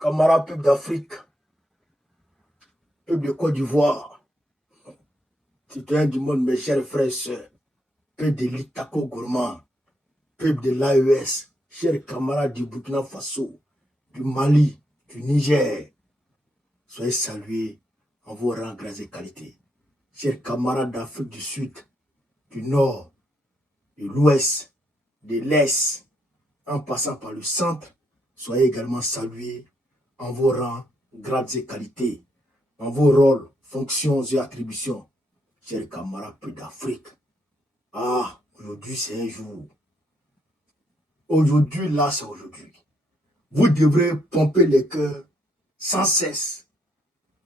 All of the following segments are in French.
Camarades peuple d'Afrique, peuple de Côte d'Ivoire, citoyens du monde, mes chers frères et sœurs, peuple de l'Itako Gourmand, peuple de l'AES, chers camarades du Burkina Faso, du Mali, du Niger, soyez salués en vos rangs, grâce et qualités. Chers camarades d'Afrique du Sud, du Nord, de l'Ouest, de l'Est, en passant par le centre, soyez également salués en vos rangs, grades et qualités, en vos rôles, fonctions et attributions. Chers camarades d'Afrique, aujourd'hui c'est un jour. Aujourd'hui, là c'est aujourd'hui. Vous devrez pomper les cœurs sans cesse.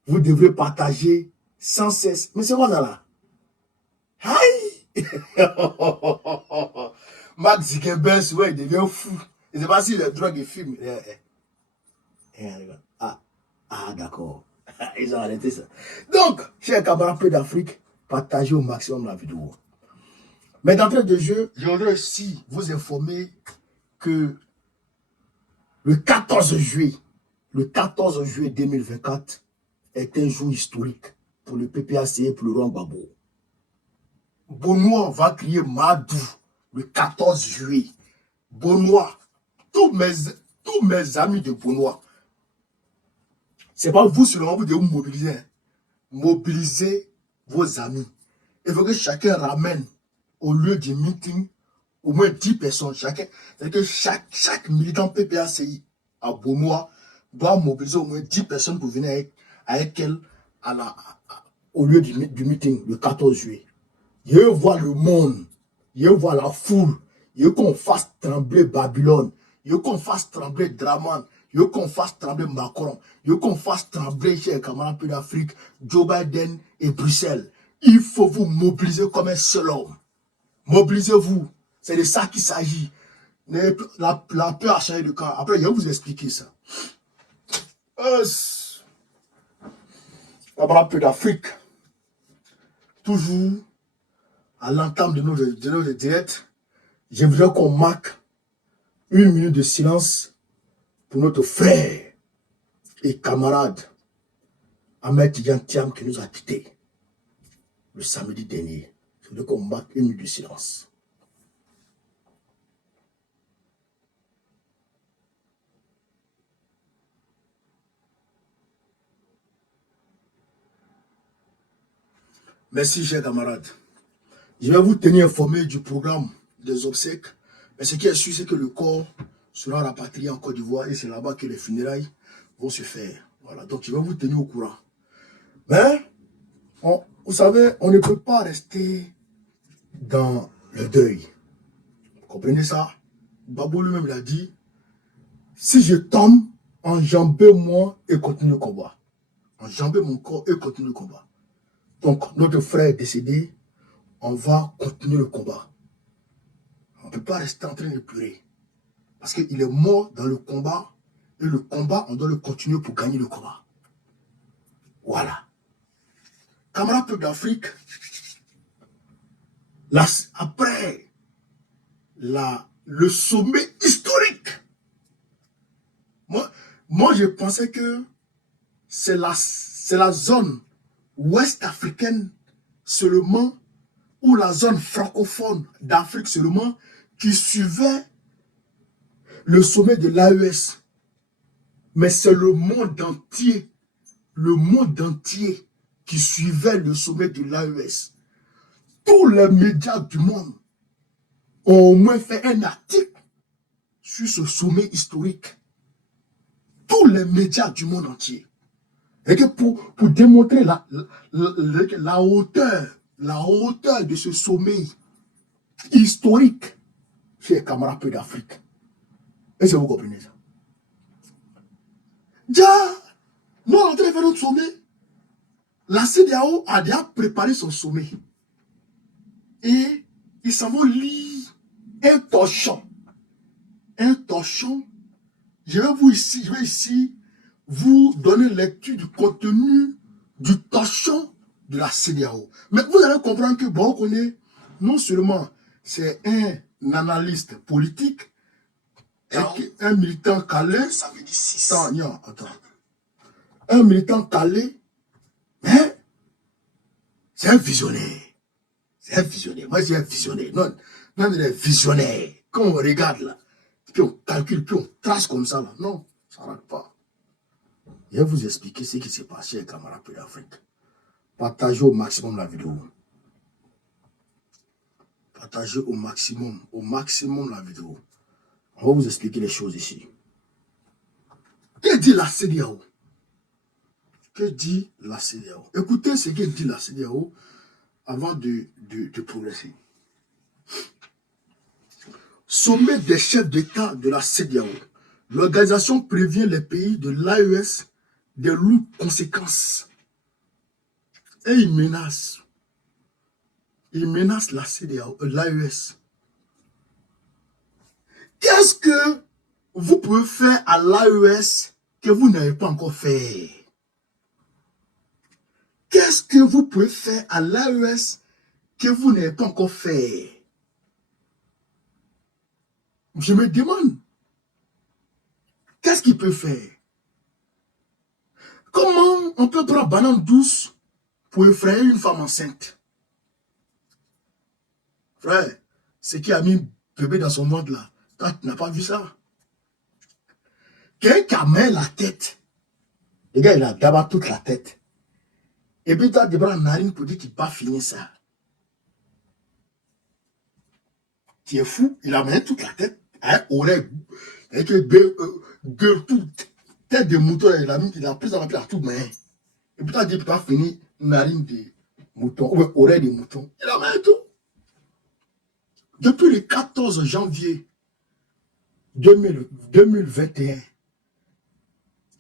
Vous devrez partager sans cesse. Mais c'est quoi ça là? Aïe! Mark Zuckerberg, ouais, il devient fou. Je ne sais pas si les drogues et films. D'accord. Ils ont arrêté ça. Donc, chers camarades d'Afrique, partagez au maximum la vidéo. Mais d'entrée de jeu, je voudrais aussi vous informer que le 14 juillet 2024 est un jour historique pour le PPAC et pour le Roi Gbagbo. Benoît va crier Madou le 14 juillet. Benoît, tous mes amis de Benoît, c'est pas vous seulement, vous devez vous mobiliser. Hein. Mobilisez vos amis. Il faut que chacun ramène au lieu du meeting au moins 10 personnes. C'est-à-dire que chaque militant PPACI à Benoît doit mobiliser au moins 10 personnes pour venir avec elle au lieu du meeting le 14 juillet. Je veux voir le monde, je veux voir la foule, je veux qu'on fasse trembler Babylone, je veux qu'on fasse trembler Draman, je veux qu'on fasse trembler Macron, je veux qu'on fasse trembler, chers camarades d'Afrique, Joe Biden et Bruxelles. Il faut vous mobiliser comme un seul homme. Mobilisez-vous. C'est de ça qu'il s'agit. La peur a changé de camp. Après, je vais vous expliquer ça. Camarades d'Afrique, toujours à l'entame de nos directs, je voudrais qu'on marque 1 minute de silence pour notre frère et camarade Ahmed Tidiane Thiam qui nous a quittés le samedi dernier. Je voudrais qu'on marque 1 minute de silence. Merci, chers camarades. Je vais vous tenir informé du programme des obsèques. Mais ce qui est sûr, c'est que le corps sera rapatrié en Côte d'Ivoire et c'est là-bas que les funérailles vont se faire. Voilà, donc je vais vous tenir au courant. Mais, vous savez, on ne peut pas rester dans le deuil. Vous comprenez ça? Babo lui-même l'a dit. Si je tombe, enjambez-moi et continue le combat. Enjambez mon corps et continue le combat. Donc, notre frère est décédé. On va continuer le combat. On ne peut pas rester en train de pleurer. Parce qu'il est mort dans le combat. Et le combat, on doit le continuer pour gagner le combat. Voilà. Camarades peuple d'Afrique, après le sommet historique, moi je pensais que c'est la zone ouest africaine seulement, ou la zone francophone d'Afrique seulement, qui suivait le sommet de l'AES. Mais c'est le monde entier qui suivait le sommet de l'AES. Tous les médias du monde ont au moins fait un article sur ce sommet historique. Tous les médias du monde entier. Et que pour démontrer la hauteur de ce sommet historique, chers camarades d'Afrique. Est-ce que vous comprenez ça? Déjà, nous on est en train de faire notre sommet. La CEDEAO a déjà préparé son sommet. Et ils s'en vont lire un torchon. Un torchon. Je vais ici vous donner lecture du contenu du torchon de la CEDEAO. Mais vous allez comprendre que bon, on connaît, non seulement c'est un analyste politique, Un militant calé, ça veut dire 6. Attends. Un militant calé, mais c'est un visionnaire. C'est un visionnaire. Moi, j'ai un visionnaire. Non, non, il est visionnaire. Quand on regarde là, puis on calcule, puis on trace comme ça là. Non, ça ne rate pas. Je vais vous expliquer ce qui s'est passé avec Camarade Peu d'Afrique. Partagez au maximum la vidéo. Partagez au maximum la vidéo. On va vous expliquer les choses ici. Que dit la CEDEAO? Que dit la CEDEAO? Écoutez ce que dit la CEDEAO avant de progresser. Sommet des chefs d'État de la CEDEAO. L'organisation prévient les pays de l'AES des lourdes conséquences. Et il menace la CEDEAO, l'AES. Qu'est-ce que vous pouvez faire à l'AES que vous n'avez pas encore fait? Qu'est-ce que vous pouvez faire à l'AES que vous n'avez pas encore fait? Je me demande, qu'est-ce qu'il peut faire? Comment on peut prendre banane douce pour effrayer une femme enceinte? Frère, ce qui a mis bébé dans son ventre là, toi, tu n'as pas vu ça? Quelqu'un met la tête. Le gars, il a d'abord toute la tête. Et puis, tu as des bras en narine pour dire qu'il n'a pas fini ça. Tu es fou, il a mis toute la tête. Hein, oreille, avec gueule, tout, tête de mouton, il a pris dans la tête à tout, mais. Et puis, tu as dit qu'il n'a pas fini narine de mouton, ou oreille de mouton. Il a mis tout. Depuis le 14 janvier 2021,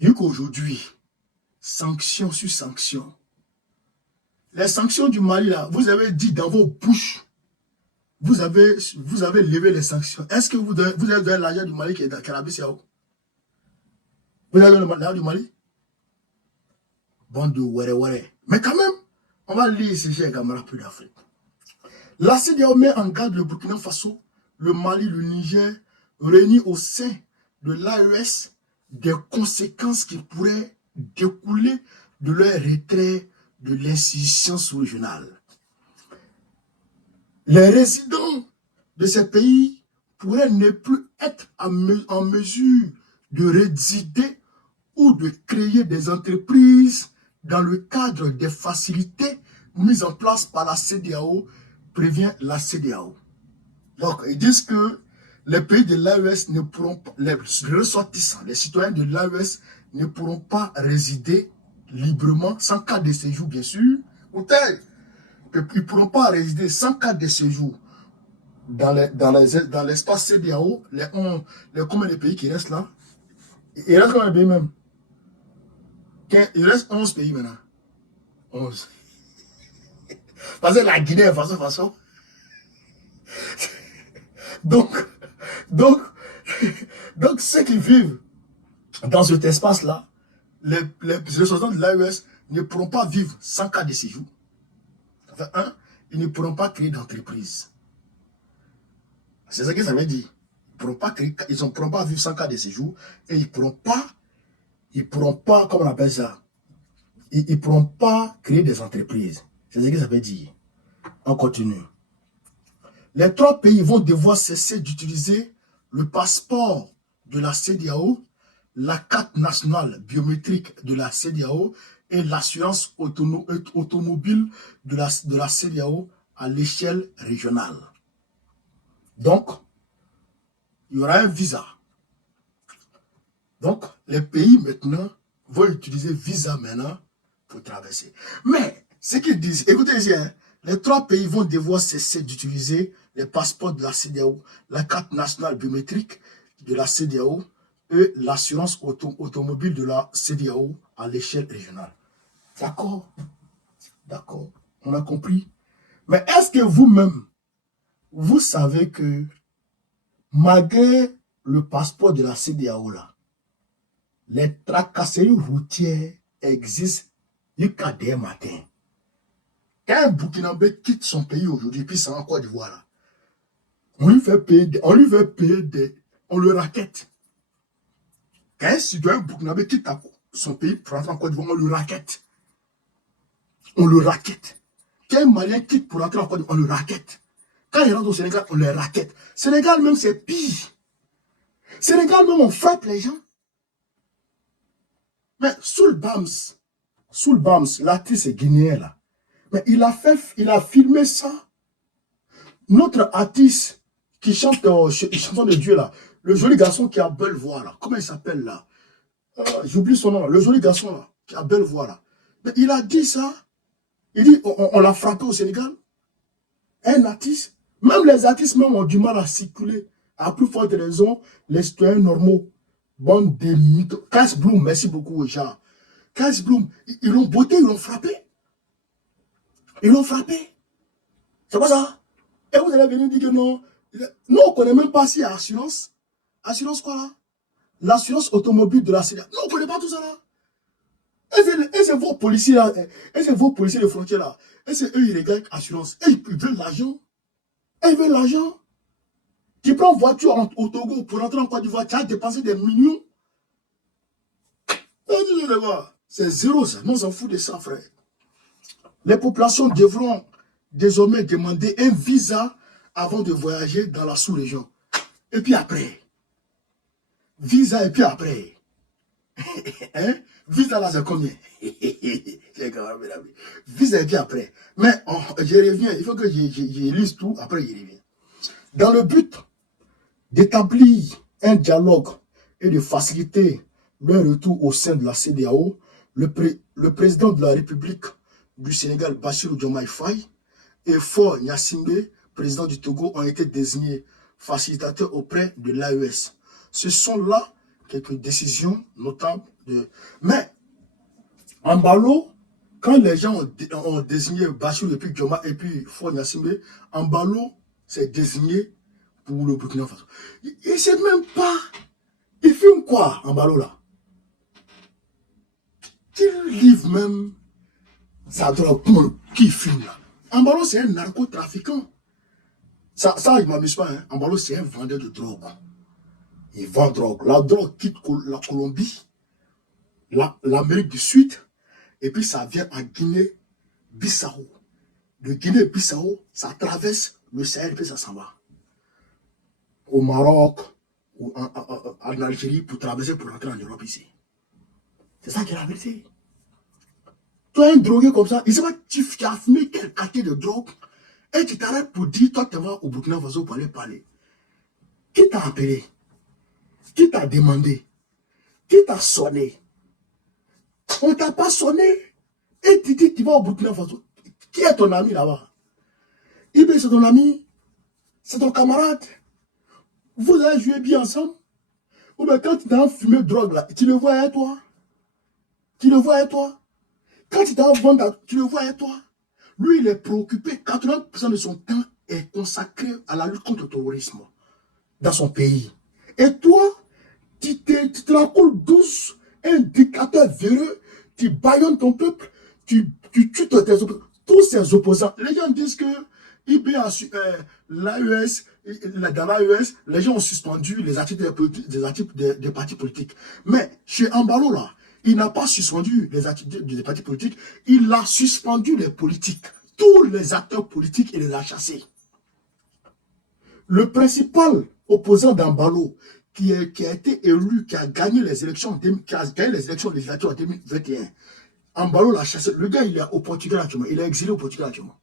jusqu'aujourd'hui, sanction sur sanction. Les sanctions du Mali, là, vous avez dit dans vos bouches, vous avez levé les sanctions. Est-ce que vous avez donné l'argent du Mali qui est dans Calabisiao? Vous avez donné l'argent du Mali? Bande de wéré. Mais quand même, on va lire ici chez Camarade Peu d'Afrique. La CEDEAO met en garde le Burkina Faso, le Mali, le Niger, réunis au sein de l'AES des conséquences qui pourraient découler de leur retrait de l'institution sous-régionale. Les résidents de ces pays pourraient ne plus être en mesure de résider ou de créer des entreprises dans le cadre des facilités mises en place par la CEDEAO, prévient la CEDEAO. Donc, ils disent que les pays de l'AES ne pourront pas, les ressortissants, les citoyens de l'AES ne pourront pas résider librement, sans carte de séjour, bien sûr. Ils ne pourront pas résider sans carte de séjour dans l'espace CEDEAO, combien de pays qui restent là? Il reste combien de pays même? Il reste 11 pays maintenant. 11. Parce que la Guinée est façon. Donc, ceux qui vivent dans cet espace-là, les ressortissants de l'AES ne pourront pas vivre sans carte de séjour. Enfin, ils ne pourront pas créer d'entreprise. C'est ça que ça veut dire. Ils ne pourront pas vivre sans carte de séjour et ils ne pourront pas, comment on appelle ça, ils ne pourront pas créer des entreprises. C'est ce que ça veut dire. On continue. Les 3 pays vont devoir cesser d'utiliser le passeport de la CEDEAO, la carte nationale biométrique de la CEDEAO et l'assurance automobile de la CEDEAO à l'échelle régionale. Donc, il y aura un visa. Donc, les pays maintenant vont utiliser visa maintenant pour traverser. Mais, ce qu'ils disent, écoutez ici, hein, les 3 pays vont devoir cesser d'utiliser les passeports de la CEDEAO, la carte nationale biométrique de la CEDEAO et l'assurance automobile de la CEDEAO à l'échelle régionale. D'accord? D'accord. On a compris. Mais est-ce que vous-même, vous savez que malgré le passeport de la CEDEAO là, les tracasseries routières existent jusqu'à demain matin. Quand un Burkinabé quitte son pays aujourd'hui, puis c'est en Côte d'Ivoire là, on lui fait payer on le raquette. Quand un citoyen burkinabé quitte son pays pour rentrer en Côte d'Ivoire, on le raquette. On le raquette. Quand un Malien quitte pour rentrer en Côte d'Ivoire, on le raquette. Quand il rentre au Sénégal, on les raquette. Sénégal même, c'est pire. Sénégal même, on frappe les gens. Mais Soul Bams, l'artiste guinéen là, mais il a filmé ça. Notre artiste qui chante chanson de Dieu là, le joli garçon qui a belle voix là, comment il s'appelle là? J'oublie son nom là, le joli garçon là, qui a belle voix là. Mais il a dit ça. Il dit, on l'a frappé au Sénégal. Un artiste, même les artistes même ont du mal à circuler. À plus forte raison, les citoyens normaux. Bande de mythos. Cass Bloom, merci beaucoup, gens. Cass Bloom, ils l'ont botté, ils l'ont frappé. Ils l'ont frappé. C'est pas ça? Et vous allez venir dire que non. Nous, on ne connaît même pas si il y a assurance. Assurance quoi là? L'assurance automobile de la CEDEAO. Nous, on ne connaît pas tout ça là. Et c'est vos policiers là. Et c'est vos policiers de frontières là. Et c'est eux, ils regardent assurance. Et ils veulent l'argent. Et ils veulent l'argent. Tu prends une voiture au Togo pour rentrer en Côte d'Ivoire, tu as dépensé des millions. C'est zéro ça. Nous, on s'en fout de ça, frère. Les populations devront désormais demander un visa avant de voyager dans la sous-région. Et puis après. Visa et puis après. Hein? Visa là, c'est combien? Visa et puis après. Mais je reviens. Il faut que je lise tout. Après, je reviens. Dans le but d'établir un dialogue et de faciliter leur retour au sein de la CEDEAO, le président de la République du Sénégal, Bassirou Diomaye Faye, et Faure Gnassingbé, président du Togo, ont été désignés facilitateurs auprès de l'AES. Ce sont là quelques décisions notables. Mais, en Balo, quand les gens ont désigné Bassirou et puis Diomaye et puis Faure Gnassingbé, en Balo, c'est désigné pour le Burkina Faso. Il ne sait même pas. Il filme quoi en Balo là? Il livre même sa drogue. Qui filme là? En Balo, c'est un narcotrafiquant. Ça il ne m'amuse pas. Hein. En Balo, c'est un vendeur de drogue. Il vend drogue. La drogue quitte la Colombie, l'Amérique du Sud, et puis ça vient en Guinée-Bissau. De Guinée-Bissau, ça traverse le Sahel et puis ça s'en va. Au Maroc, ou en Algérie, pour traverser, pour rentrer en Europe ici. C'est ça qui est la vérité. Toi, un drogué comme ça, il sait pas, tu as fumé quel quartier de drogue, et tu t'arrêtes pour dire, toi, tu vas au Burkina Faso pour aller parler. Qui t'a appelé? Qui t'a demandé? Qui t'a sonné? On ne t'a pas sonné. Et tu dis, tu vas au Burkina Faso. Qui est ton ami là-bas? Ibé, c'est ton ami? C'est ton camarade? Vous avez joué bien ensemble? Ou bien quand tu t'as fumé de drogue là, tu le vois à toi? Tu le vois à toi? Quand tu t'as vendu, tu le vois à toi? Lui, il est préoccupé. 80% de son temps est consacré à la lutte contre le terrorisme dans son pays. Et toi, tu te la coules douce, un dictateur véreux, tu baillonnes ton peuple, tu tues tes opposants. Tous ces opposants, les gens disent que l'AES, dans l'AES, les gens ont suspendu les activités des partis politiques. Mais chez Ambalo, là, il n'a pas suspendu les activités des partis politiques, il a suspendu les politiques. Tous les acteurs politiques, il les a chassés. Le principal opposant d'Ambalo, qui a été élu, qui a gagné les élections législatives en 2021, Ambalo l'a chassé. Le gars, il est au Portugal actuellement. Il est exilé au Portugal actuellement.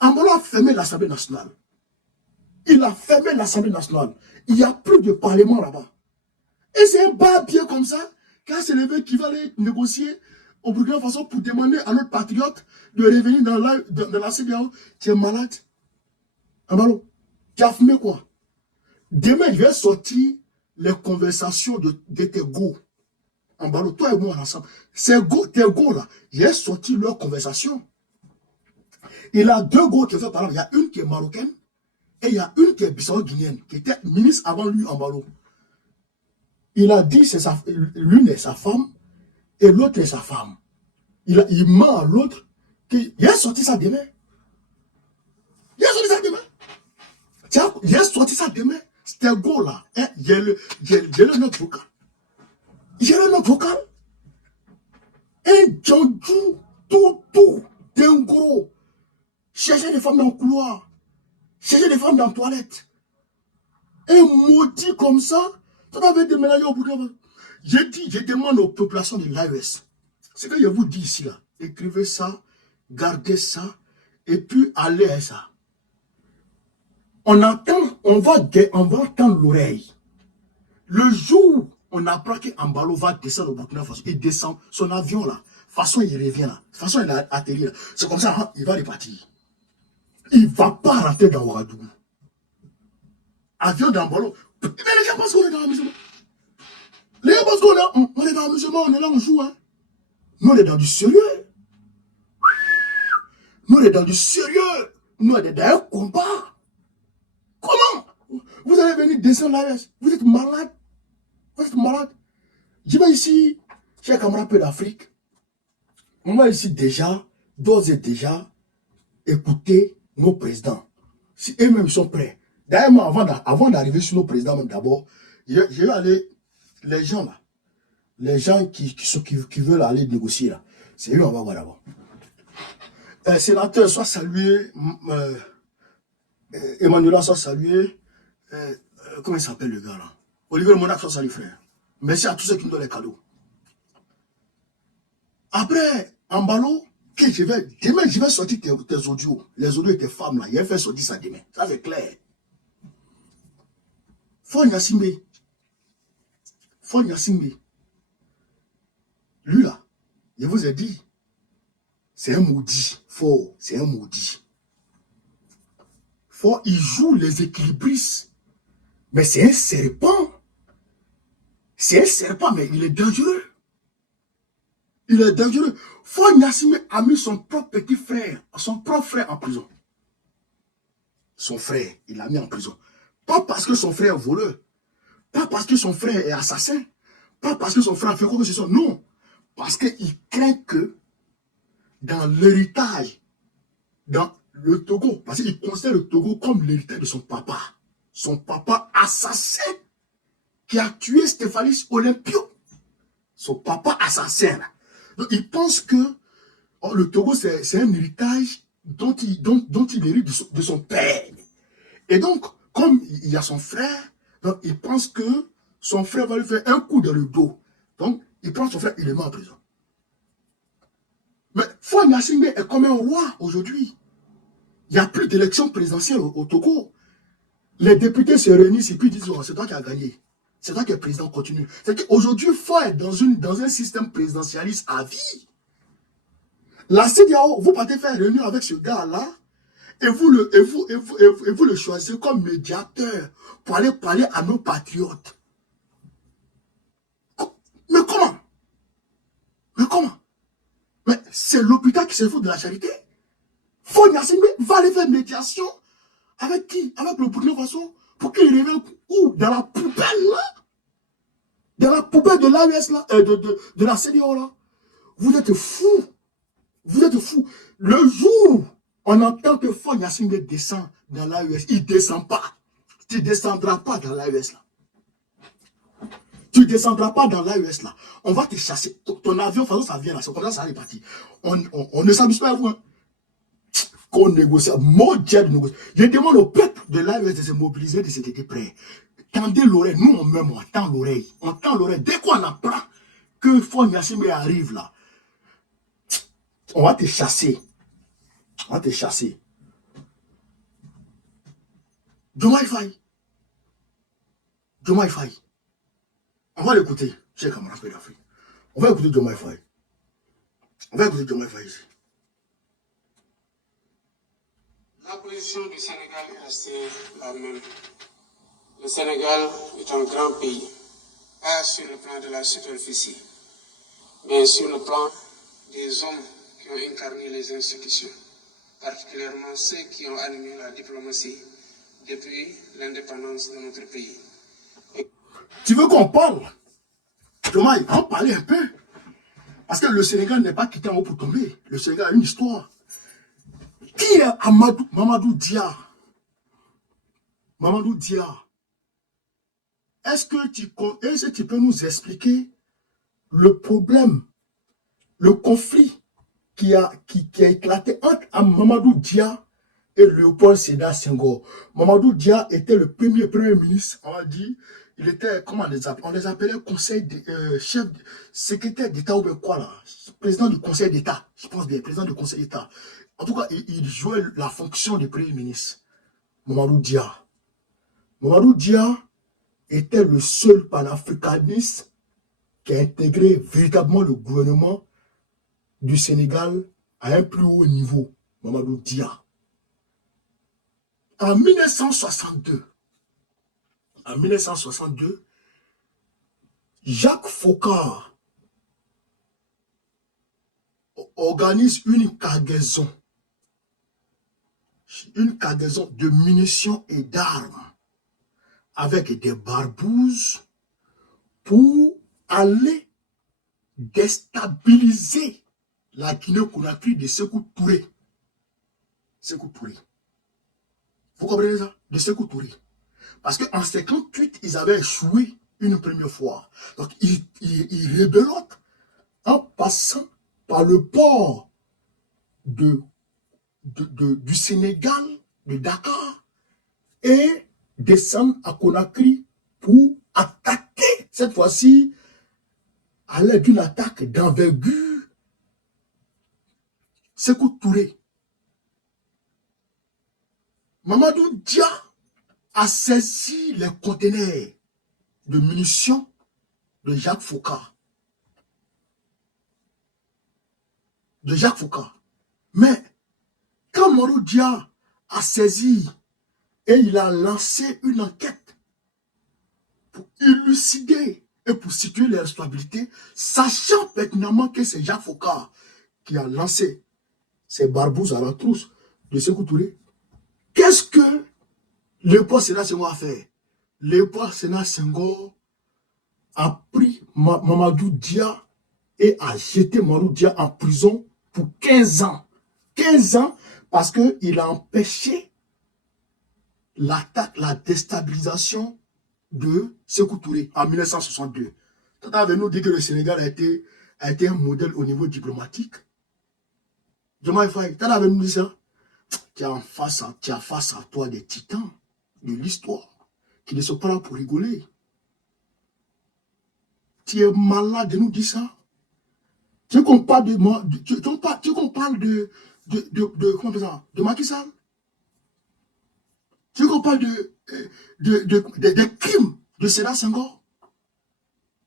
Ambalo a fermé l'Assemblée nationale. Il a fermé l'Assemblée nationale. Il n'y a plus de parlement là-bas. Et c'est un bas bien comme ça, qui a s'élevé, qui va aller négocier au Burkina Faso pour demander à notre patriote de revenir dans la CEDEAO. Tu es malade. Ambalo, tu as fumé quoi? Demain, je vais sortir les conversations de tes go. Ambalo, toi et moi ensemble. Tes go là, j'ai sorti leurs conversations. Il a deux go qui ont fait par exemple. Il y a une qui est marocaine et il y a une qui est bissau-guinéenne, qui était ministre avant lui, Ambalo. Il a dit que l'une est sa femme et l'autre est sa femme. Il ment à l'autre. Il a sorti ça demain. Il a sorti ça demain. Il a sorti ça demain. tes go là, hein, j'ai le note vocal. J'ai le note vocal. Un djandjou, tout, d'un gros. Chercher des femmes dans le couloir. Chercher des femmes dans la toilette. Un maudit comme ça, ça va déménager au bout de. J'ai dit, je demande aux populations de l'AES. Ce que je vous dis ici là, écrivez ça, gardez ça, et puis allez à ça. On entend, on va entendre l'oreille. Le jour où on apprend qu'Ambalo va descendre au Burkina Faso, il descend son avion là. De toute façon, il revient là. De toute façon, il a atterri là. C'est comme ça, hein, il va repartir. Il ne va pas rentrer dans Ouagadougou. Avion d'Ambalo. Mais les gens pensent qu'on est dans l'amusement. Les gens pensent qu'on est dans l'amusement, on est là, on joue. Hein. Nous, on est dans du sérieux. Nous, on est dans du sérieux. Nous, on est dans un combat. Comment? Vous allez venir descendre la l'AES. Vous êtes malade. Vous êtes malade. Je vais ici, chez camarades peu d'Afrique. On va ici déjà, d'ores et déjà, écouter nos présidents. Si eux-mêmes sont prêts. D'ailleurs, avant d'arriver sur nos présidents, même d'abord, je vais aller, les gens là, les gens qui veulent aller négocier là, c'est eux on va voir d'abord. Sénateur, soit salué, Emmanuel soit salué, comment il s'appelle le gars là? Olivier Monac soit salué frère. Merci à tous ceux qui nous donnent les cadeaux. Après, en ballon, demain je vais sortir tes audios, les audios de tes femmes là, il va faire sortir ça demain, ça c'est clair. Fon Yassimbe, lui là, je vous ai dit, c'est un maudit, fort, c'est un maudit. Fort, il joue les équilibristes, mais c'est un serpent. C'est un serpent, mais il est dangereux. Il est dangereux. Fort Yassimbe a mis son propre petit frère, son propre frère en prison. Son frère, il l'a mis en prison. Pas parce que son frère est voleur. Pas parce que son frère est assassin. Pas parce que son frère a fait quoi que ce soit. Non. Parce qu'il craint que dans l'héritage, dans le Togo, parce qu'il considère le Togo comme l'héritage de son papa. Son papa assassin qui a tué Stéphanis Olympio. Son papa assassin. Donc il pense que le Togo, c'est un héritage dont il hérite de son père. Et donc, comme il y a son frère, donc il pense que son frère va lui faire un coup dans le dos. Donc, il prend son frère, il le met en prison. Mais Fon Yassimbe est comme un roi aujourd'hui. Il n'y a plus d'élection présidentielle au Togo. Les députés se réunissent et puis disent, oh, c'est toi qui as gagné. C'est toi qui es président, continue. C'est qu'aujourd'hui, Fon est dans un système présidentialiste à vie. La CEDEAO, vous partez faire une réunion avec ce gars-là, et vous le choisissez comme médiateur pour aller parler à nos patriotes. Mais comment? Mais comment? Mais c'est l'hôpital qui se fout de la charité. Fon Yassimbe va aller faire médiation avec qui? Avec le Burkina Faso pour qu'il revienne où? Dans la poubelle là? Dans la poubelle de l'AES là, de la CEDEAO là. Vous êtes fous. Vous êtes fous. Le jour on entend que Fon Yassimbe descend dans l'AES, il ne descend pas. Tu ne descendras pas dans l'AES là. Tu ne descendras pas dans l'AES là. On va te chasser. Ton avion, de toute façon, ça vient là. C'est comme ça est parti. On ne s'amuse pas à vous. Hein. Qu'on négocie. Maudit de négocier. Je demande au peuple de l'AES de se mobiliser, de se tenir prêt. Tendez l'oreille. Nous, on tend l'oreille. On tend l'oreille. Dès qu'on apprend que Fon Yassimbe arrive là, on va te chasser. On va te chasser. Diomaye Faye. Diomaye Faye. On va l'écouter, chers camarades d'Afrique. On va écouter Diomaye Faye. On va écouter Diomaye Faye ici. La position du Sénégal est restée la même. Le Sénégal est un grand pays, pas sur le plan de la superficie, mais sur le plan des hommes qui ont incarné les institutions, particulièrement ceux qui ont animé la diplomatie depuis l'indépendance de notre pays. Tu veux qu'on parle? Diomaye, on parle un peu. Parce que le Sénégal n'est pas quitté en haut pour tomber. Le Sénégal a une histoire. Qui est Mamadou Dia? Mamadou Dia. est-ce que tu peux nous expliquer le problème, le conflit qui a éclaté entre Mamadou Dia et Léopold Sédar Senghor? Mamadou Dia était le premier ministre, on a dit, il était, comment on les appelait chef, secrétaire d'État ou bien quoi là, président du Conseil d'État, je pense bien, président du Conseil d'État. En tout cas, il jouait la fonction de premier ministre, Mamadou Dia. Mamadou Dia était le seul panafricaniste qui a intégré véritablement le gouvernement du Sénégal à un plus haut niveau, Mamadou Dia. En 1962, Jacques Foccart organise une cargaison de munitions et d'armes avec des barbouzes pour aller déstabiliser la Guinée-Conakry de Sékou Touré. Vous comprenez ça? De Sékou Touré. Parce qu'en 1958, ils avaient échoué une première fois. Donc, ils rebellotent en passant par le port du Sénégal, de Dakar, et descendent à Conakry pour attaquer, cette fois-ci, à l'aide d'une attaque d'envergure, Sékou Touré. Mamadou Dia a saisi les conteneurs de munitions de Jacques Foccart. Mais quand Mamadou Dia a saisi et il a lancé une enquête pour élucider et pour situer les responsabilités, sachant pertinemment que c'est Jacques Foccart qui a lancé ses barbouzes à la trousse de Sékou Touré, qu'est-ce que Léopold Sédar Senghor a fait? Léopold Sédar Senghor a pris Mamadou Dia et a jeté Mamadou Dia en prison pour 15 ans. 15 ans parce qu'il a empêché l'attaque, la déstabilisation de Sékou Touré en 1962. Tata avait nous dit que le Sénégal a été un modèle au niveau diplomatique. Tata avait nous dit ça. Tu as face à toi des titans de l'histoire qui ne sont pas là pour rigoler. Tu es malade de nous dire ça. Tu veux qu'on parle de comment on fait ça? De Macky Sall? Tu veux qu'on parle des crimes de Sédar Senghor?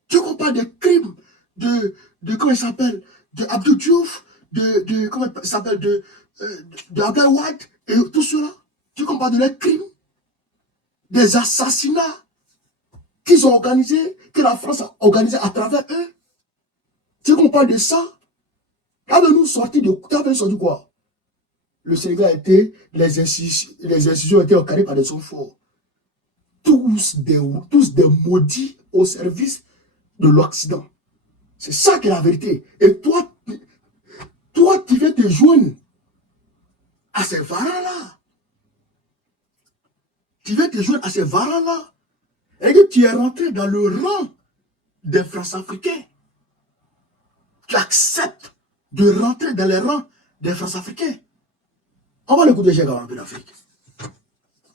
Tu veux qu'on parle des crimes de comment il s'appelle? De Abdou Diouf, comment il s'appelle? De Abdel Wade et tout cela? Tu veux qu'on parle de leurs crimes? Des assassinats qu'ils ont organisés, que la France a organisés à travers eux? Tu veux qu'on parle de ça? Avez-nous sorti quoi? Le Sénégal a été, les institutions ont été encadrées par des hommes forts. Tous des maudits au service de l'Occident. C'est ça qui est la vérité. Et toi, tu veux te joindre à ces varans-là. Et que tu es rentré dans le rang des France-Africains. Tu acceptes de rentrer dans les rangs des France-Africains. On va l'écouter, j'ai gardé l'Afrique.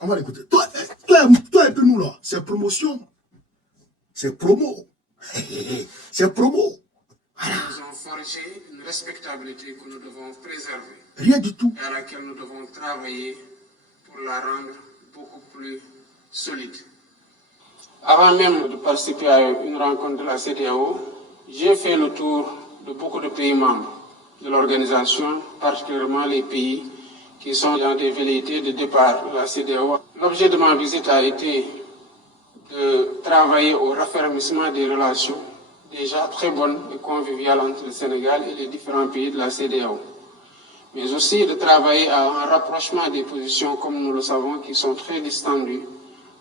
On va l'écouter. Toi et nous là, c'est promotion. C'est promo. C'est promo. Voilà. Nous avons forgé une respectabilité que nous devons préserver. Rien du tout. Et à laquelle nous devons travailler pour la rendre beaucoup plus solide. Avant même de participer à une rencontre de la CEDEAO, j'ai fait le tour de beaucoup de pays membres de l'organisation, particulièrement les pays qui sont dans des velléités de départ de la CEDEAO. L'objet de ma visite a été de travailler au raffermissement des relations déjà très bonnes et conviviales entre le Sénégal et les différents pays de la CEDEAO, mais aussi de travailler à un rapprochement des positions, comme nous le savons, qui sont très distendues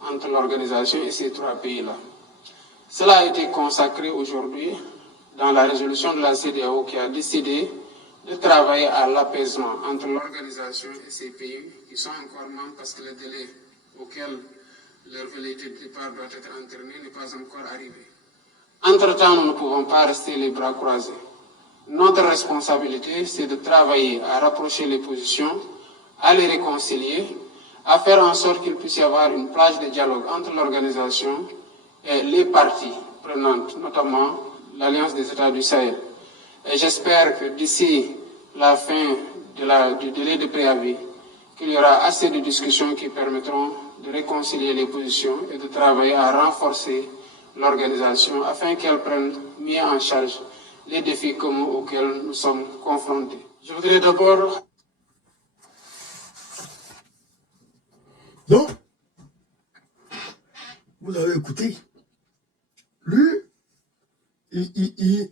entre l'organisation et ces trois pays-là. Cela a été consacré aujourd'hui dans la résolution de la CEDEAO qui a décidé de travailler à l'apaisement entre l'organisation et ces pays qui sont encore membres parce que le délai auquel leur velléité de départ doit être entraînée n'est pas encore arrivée. Entre-temps, nous ne pouvons pas rester les bras croisés. Notre responsabilité, c'est de travailler à rapprocher les positions, à les réconcilier, à faire en sorte qu'il puisse y avoir une plage de dialogue entre l'organisation et les parties prenantes, notamment l'Alliance des États du Sahel. Et j'espère que d'ici la fin du délai de préavis, qu'il y aura assez de discussions qui permettront de réconcilier les positions et de travailler à renforcer l'organisation afin qu'elle prenne mieux en charge les défis communs auxquels nous sommes confrontés. Je voudrais d'abord... Donc, vous avez écouté. Lui,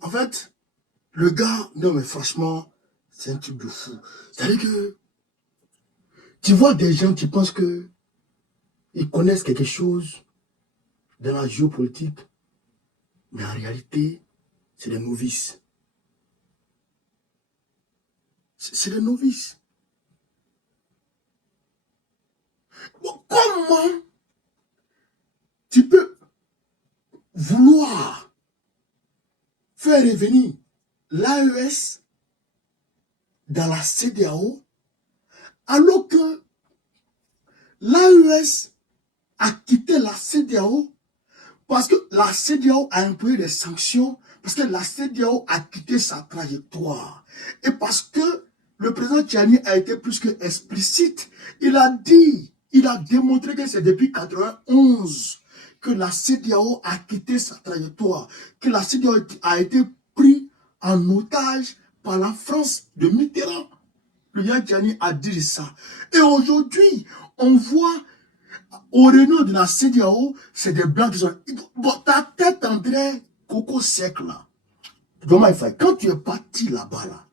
en fait, le gars, non mais franchement, c'est un truc de fou. C'est-à-dire que tu vois des gens qui pensent que ils connaissent quelque chose dans la géopolitique, mais en réalité, c'est des novices. C'est des novices. Bon, comment tu peux vouloir faire revenir l'AES dans la CEDEAO alors que l'AES a quitté la CEDEAO parce que la CEDEAO a imposé des sanctions, parce que la CEDEAO a quitté sa trajectoire. Et parce que le président Tchani a été plus que explicite. Il a dit, il a démontré que c'est depuis 1991 que la CEDEAO a quitté sa trajectoire, que la CEDEAO a été prise en otage par la France de Mitterrand. Le président Tchani a dit ça. Et aujourd'hui, on voit au réunion de la CEDEAO, c'est des blancs qui sont... Bon, ta tête, André, Coco sec là. Quand tu es parti là-bas, là,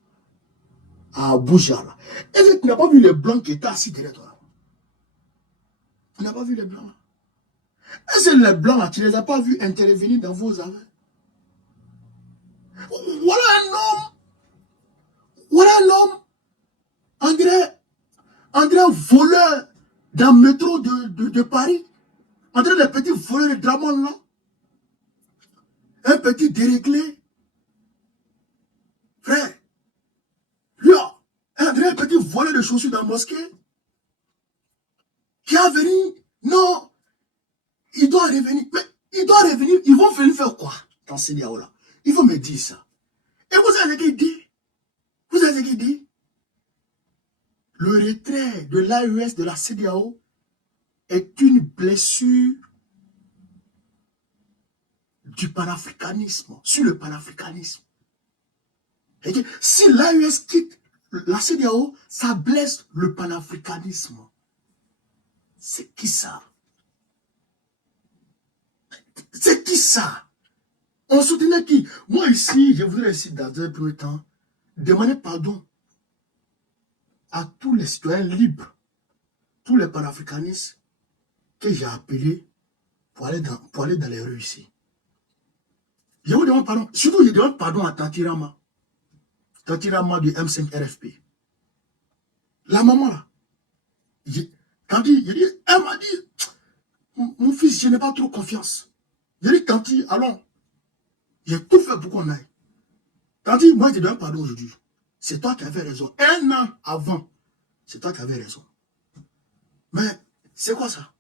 à Abuja, là, et tu n'as pas vu les blancs qui étaient assis derrière toi là. Tu n'as pas vu les blancs là. Est-ce que les blancs là, tu ne les as pas vus intervenir dans vos affaires? Voilà un homme, André voleur dans le métro de Paris. André, les petits voleurs de Dramon là. Un petit déréglé. Frère, lui, André, un petit voleur de chaussures dans la mosquée. Qui a venu, non, il doit revenir. Mais il doit revenir, ils vont venir faire quoi dans ces diaos là? Il faut me dire ça. Et vous avez qui dit? Vous avez qui dit? Le retrait de l'AES de la CEDEAO est une blessure du panafricanisme, sur le panafricanisme. Et que si l'AES quitte la CEDEAO, ça blesse le panafricanisme. C'est qui ça? C'est qui ça? On soutenait qui? Moi ici, je voudrais ici, dans un premier temps, demander pardon à tous les citoyens libres, tous les panafricanistes que j'ai appelés pour aller dans les rues ici. Je vous demande pardon. Surtout, je demande pardon à Tantirama. Tantirama du M5 RFP. La maman là. Tanti, elle m'a dit, mon fils, je n'ai pas trop confiance. J'ai dit, Tanti, allons. J'ai tout fait pour qu'on aille. Tanti, moi, je te donne pardon aujourd'hui. C'est toi qui avais raison. Un an avant, c'est toi qui avais raison. Mais, c'est quoi ça?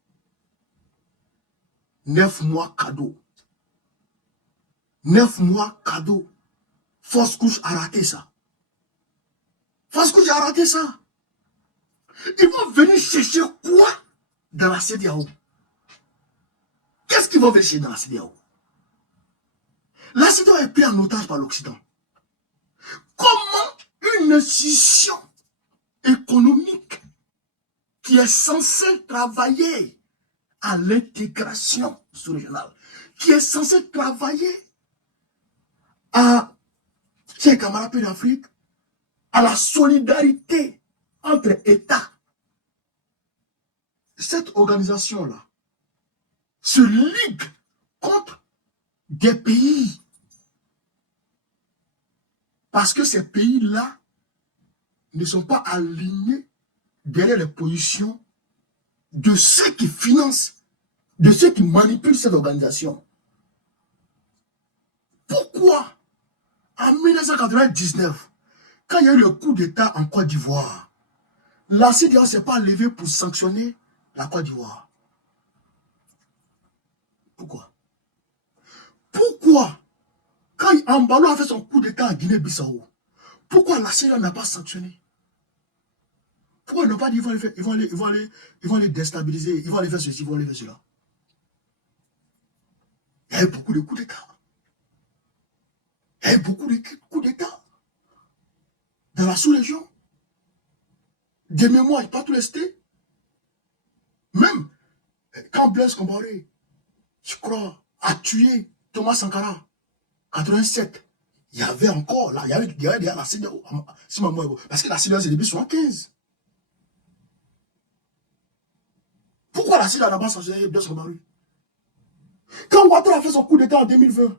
9 mois cadeau. 9 mois cadeau. Fausse couche a raté ça. Fausse couche a raté ça. Ils vont venir chercher quoi dans la CEDEAO? Qu'est-ce qu'ils vont venir chercher dans la CEDEAO? La CEDEAO est prise en otage par l'Occident. Comment une institution économique qui est censée travailler à l'intégration sous-régionale, qui est censée travailler à, chers camarades d'Afrique, à la solidarité entre États. Cette organisation-là se ligue contre des pays. Parce que ces pays-là ne sont pas alignés derrière les positions de ceux qui financent de ceux qui manipulent cette organisation. Pourquoi, en 1999, quand il y a eu le coup d'État en Côte d'Ivoire, la CEDEAO ne s'est pas levée pour sanctionner la Côte d'Ivoire? Pourquoi? Pourquoi, quand Ambalo a fait son coup d'État à Guinée-Bissau, pourquoi la CEDEAO n'a pas sanctionné? Pourquoi ils n'ont pas dit ils vont les déstabiliser, ils vont aller faire ceci, ils vont aller faire cela? Il y a eu beaucoup de coups d'État. Il y a eu beaucoup de coups d'État dans la sous-région. Des mémoires, pas tous les cités. Même quand Blaise Compaoré, je crois, a tué Thomas Sankara, 87, il y avait encore, là, il y avait la CEDEAO. Parce que la CEDEAO, c'est depuis 75. Pourquoi la CEDEAO n'a pas sanctionné Blaise Compaoré? Quand Ouattara a fait son coup d'État en 2020,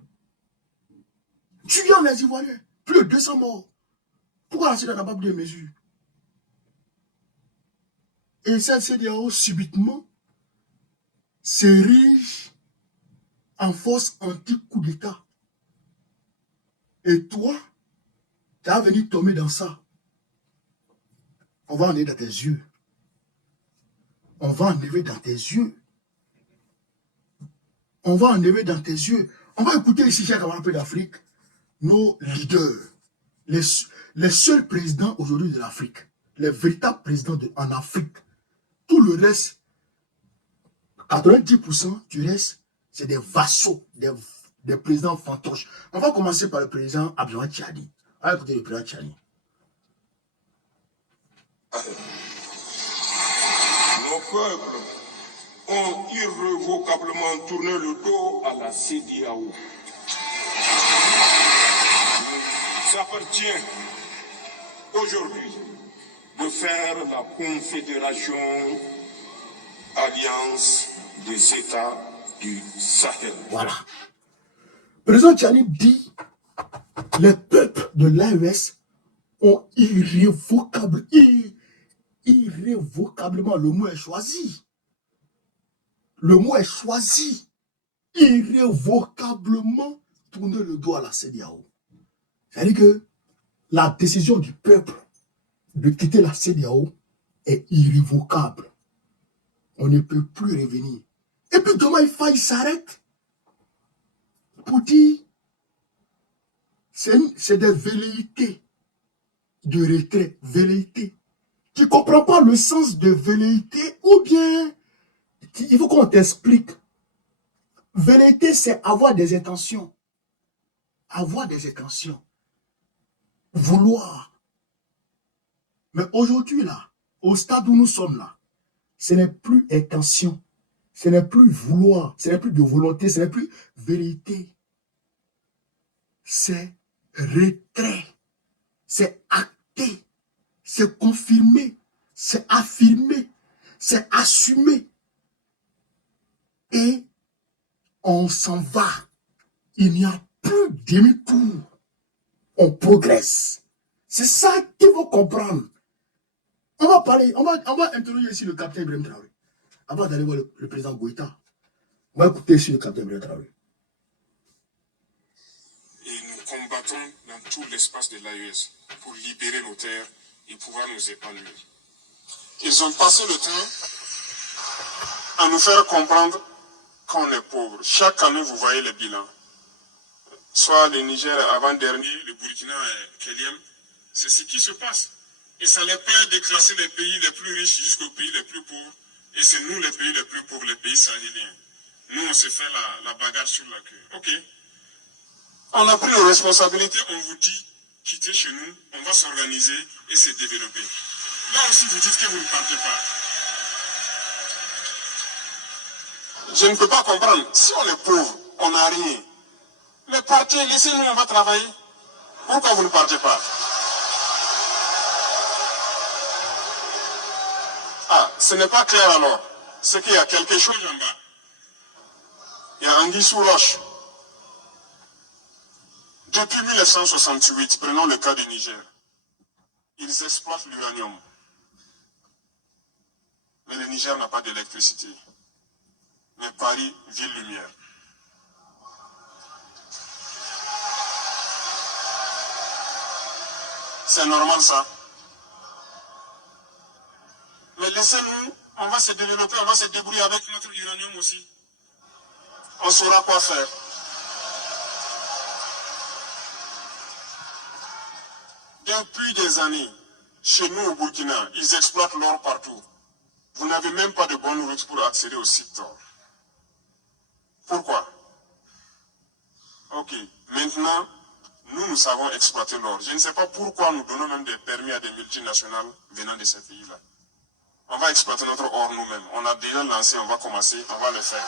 tuant les Ivoiriens, plus de 200 morts. Pourquoi la CEDEAO n'a pas pris des mesures? Et cette CEDEAO, subitement, s'érige en force anti-coup d'État. Et toi, tu as venu tomber dans ça. On va enlever dans tes yeux. On va enlever dans tes yeux. On va enlever dans tes yeux. On va écouter ici, chers camarades d'Afrique, nos leaders, les seuls présidents aujourd'hui de l'Afrique, les véritables présidents en Afrique. Tout le reste, 90% du reste, c'est des vassaux, des présidents fantoches. On va commencer par le président Abdoulaye Tchani. On va écouter le président Tchani. Nos peuples ont irrévocablement tourné le dos à la CEDEAO. Il s'appartient aujourd'hui de faire la confédération alliance des États du Sahel. Voilà. Le président Tchani dit les peuples de l'AES ont irrévocablement, le mot est choisi. Le mot est choisi. Irrévocablement tourner le dos à la CEDEAO. C'est-à-dire que la décision du peuple de quitter la CEDEAO est irrévocable. On ne peut plus revenir. Et puis demain, il s'arrête pour dire c'est des velléités de retrait, velléités. Tu ne comprends pas le sens de velléité ou bien il faut qu'on t'explique. Velléité, c'est avoir des intentions. Avoir des intentions. Vouloir. Mais aujourd'hui, là, au stade où nous sommes là, ce n'est plus intention. Ce n'est plus vouloir. Ce n'est plus de volonté. Ce n'est plus vérité. C'est retrait. C'est acté. C'est confirmé. C'est affirmé. C'est assumé. Et on s'en va. Il n'y a plus demi-tour. On progresse. C'est ça qu'il faut comprendre. On va parler, on va introduire ici le capitaine Ibrahim Traoré. Avant d'aller voir le président Goïta. On va écouter ici le capitaine Ibrahim Traoré. Et nous combattons dans tout l'espace de l'AES pour libérer nos terres et pouvoir nous épanouir. Ils ont passé le temps à nous faire comprendre qu'on est pauvre. Chaque année, vous voyez les bilans. Soit le Niger avant-dernier, le Burkina et Kéliam, c'est ce qui se passe. Et ça les plaît de classer les pays les plus riches jusqu'aux pays les plus pauvres. Et c'est nous les pays les plus pauvres, les pays sahéliens. Nous, on se fait la bagarre sur la queue. Ok. On a pris nos responsabilités, on vous dit, quittez chez nous, on va s'organiser et se développer. Là aussi, vous dites que vous ne partez pas. Je ne peux pas comprendre. Si on est pauvre, on n'a rien. Mais partez, laissez-nous, on va travailler. Pourquoi vous ne partez pas? Ah, ce n'est pas clair alors. C'est qu'il y a quelque chose en bas. Il y a anguille sous roche. Depuis 1968, prenons le cas du Niger. Ils exploitent l'uranium. Mais le Niger n'a pas d'électricité. mais Paris, ville lumière. C'est normal ça. Mais laissez-nous, on va se développer, on va se débrouiller avec notre uranium aussi. On saura quoi faire. Depuis des années, chez nous au Burkina, ils exploitent l'or partout. Vous n'avez même pas de bonne route pour accéder au site d'or. Pourquoi? Ok, maintenant, nous savons exploiter l'or. Je ne sais pas pourquoi nous donnons même des permis à des multinationales venant de ces pays-là. On va exploiter notre or nous-mêmes. On a déjà lancé, on va commencer, on va le faire.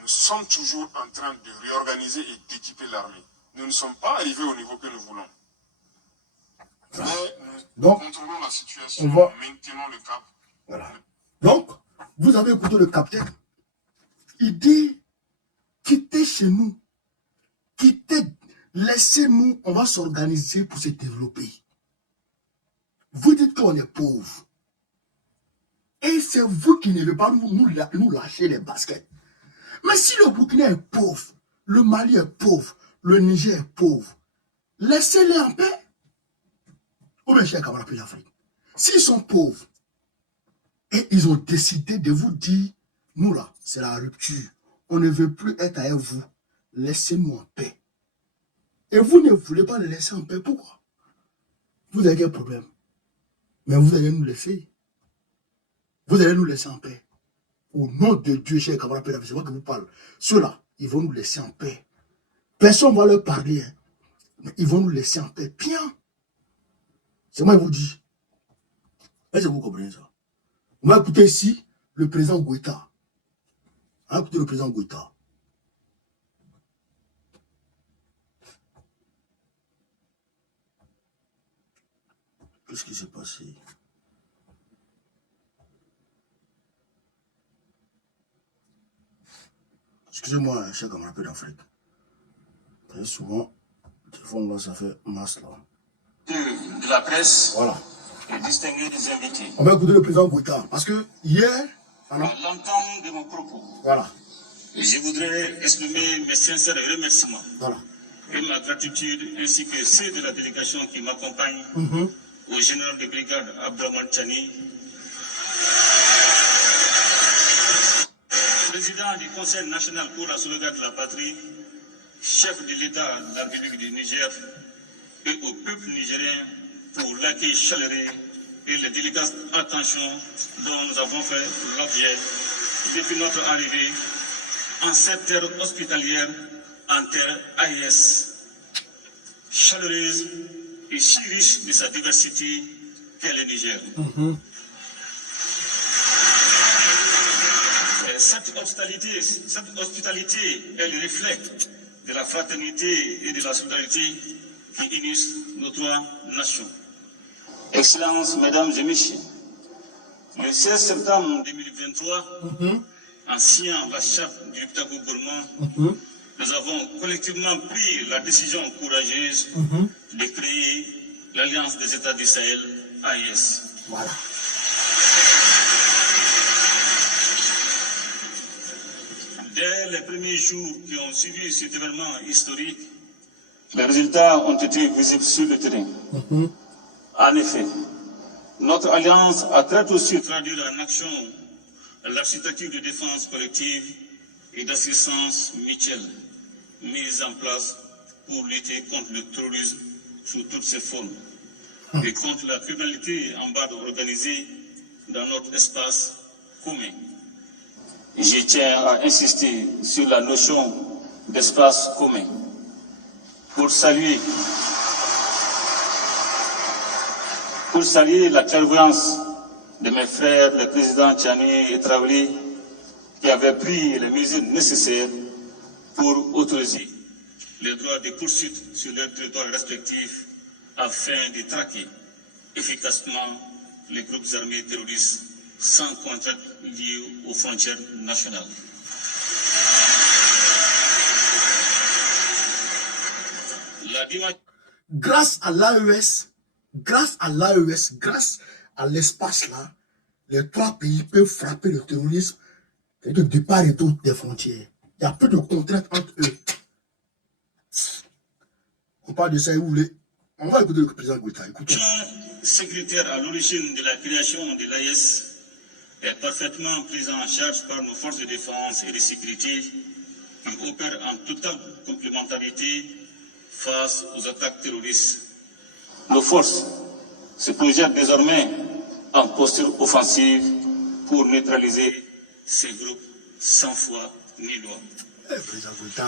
Nous sommes toujours en train de réorganiser et d'équiper l'armée. Nous ne sommes pas arrivés au niveau que nous voulons. Mais nous contrôlons la situation, maintenons le cap. Voilà. Donc, vous avez écouté le capitaine. Il dit, quittez chez nous. Quittez, laissez-nous, on va s'organiser pour se développer. Vous dites qu'on est pauvre. Et c'est vous qui ne devez pas nous lâcher les baskets. Mais si le Burkina est pauvre, le Mali est pauvre, le Niger est pauvre, laissez-les en paix. Ou bien chez Camarade d'Afrique. S'ils sont pauvres, et ils ont décidé de vous dire, nous là, c'est la rupture. On ne veut plus être avec vous. Laissez-nous en paix. Et vous ne voulez pas les laisser en paix. Pourquoi? Vous avez quel problème? Mais vous allez nous laisser. Vous allez nous laisser en paix. Au nom de Dieu, cher camarade d'Afrique, c'est moi qui vous parle. Ceux-là, ils vont nous laisser en paix. Personne ne va leur parler. Hein. Mais ils vont nous laisser en paix. Bien. C'est moi qui vous dis. Est-ce que vous comprenez ça? On va écouter ici le président Goïta. On va écouter le président Goïta. Qu'est-ce qui s'est passé? Excusez-moi, cher camarade d'Afrique. Très souvent, le téléphone là, ça fait masse là. De la presse. Voilà. Et distinguer des invités. On va écouter le président Goïta. Parce que hier. À l'entente de mon propos. Voilà. Je voudrais exprimer mes sincères remerciements. Voilà. Et ma gratitude ainsi que ceux de la délégation qui m'accompagne au général de brigade Abdraman Chani, président du Conseil national pour la sauvegarde de la patrie, chef de l'État de la République du Niger et au peuple nigérien pour l'accueil chaleureux et les délicates attentions dont nous avons fait l'objet depuis notre arrivée en cette terre hospitalière, en terre AES, chaleureuse et si riche de sa diversité qu'est le Niger. Cette hospitalité est le reflet de la fraternité et de la solidarité qui unissent nos trois nations. Excellences, Mesdames et Messieurs, le 16 septembre 2023, en signant la charte du Liptako Gourmand, nous avons collectivement pris la décision courageuse de créer l'Alliance des États du Sahel, AES. Voilà. Dès les premiers jours qui ont suivi cet événement historique, les résultats ont été visibles sur le terrain. En effet, notre alliance a très tôt su traduire en action l'architecture de défense collective et d'assistance mutuelle mise en place pour lutter contre le terrorisme sous toutes ses formes et contre la criminalité en bande organisée dans notre espace commun. Je tiens à insister sur la notion d'espace commun pour saluer la clairvoyance de mes frères, le président Tchani et Traoré, qui avaient pris les mesures nécessaires pour autoriser les droits de poursuite sur leurs territoires respectifs afin de traquer efficacement les groupes armés terroristes sans contrainte liée aux frontières nationales. Grâce à l'AES, grâce à l'espace là, les trois pays peuvent frapper le terrorisme de part et d'autre des frontières. Il n'y a plus de contraintes entre eux. On parle de ça et vous voulez. On va écouter le président Gouta. Écoutez. Sécuritaire à l'origine de la création de l'AES est parfaitement prise en charge par nos forces de défense et de sécurité qui opèrent en totale complémentarité face aux attaques terroristes. Nos forces se projettent désormais en posture offensive pour neutraliser ces groupes sans foi ni loi. Président Gouta.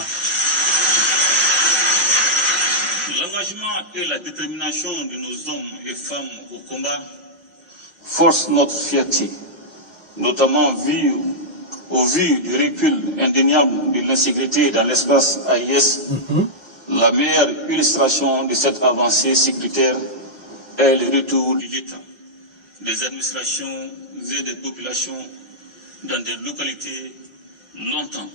L'engagement et la détermination de nos hommes et femmes au combat forcent notre fierté, notamment au vu du recul indéniable de l'insécurité dans l'espace AIS. La meilleure illustration de cette avancée sécuritaire est le retour de l'État, des administrations et des populations dans des localités longtemps,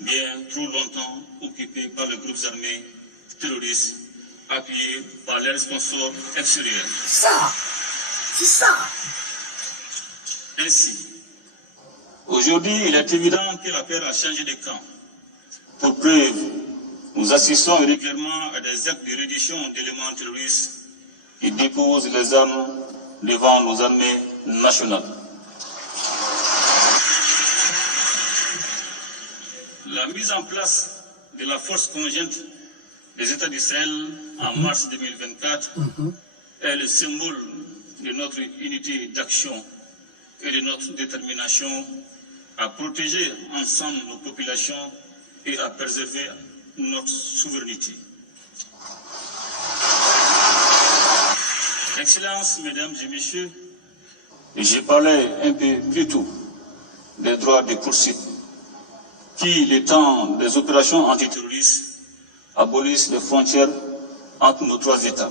bien trop longtemps occupées par les groupes armés terroristes appuyés par les responsables extérieurs. C'est ça. Ainsi, aujourd'hui, il est évident que la paix a changé de camp. Pour preuve, nous assistons régulièrement à des actes de reddition d'éléments terroristes qui déposent les armes devant nos armées nationales. La mise en place de la force conjointe des États du Sahel en mars 2024 est le symbole de notre unité d'action et de notre détermination à protéger ensemble nos populations et à préserver notre souveraineté. Excellences, Mesdames et Messieurs, j'ai parlé un peu plus tôt des droits de poursuite qui, le temps des opérations antiterroristes, abolissent les frontières entre nos trois États.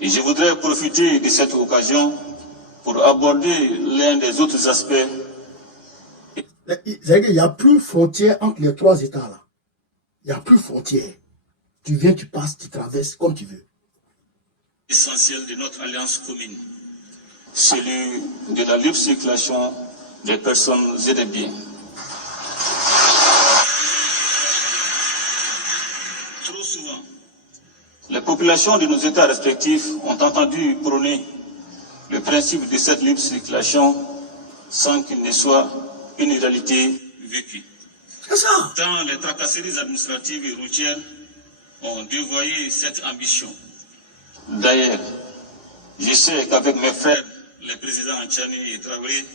Et je voudrais profiter de cette occasion pour aborder l'un des autres aspects. C'est-à-dire qu'il n'y a plus frontière entre les trois États là. Il n'y a plus frontière. Tu viens, tu passes, tu traverses comme tu veux. Essentiel de notre alliance commune, celui de la libre circulation des personnes et des biens. Trop souvent, les populations de nos États respectifs ont entendu prôner le principe de cette libre circulation sans qu'il ne soit une réalité vécue. C'est ça. Tant les tracasseries administratives et routières ont dévoyé cette ambition. D'ailleurs, je sais qu'avec mes frères, les présidents Tchani et Traoré,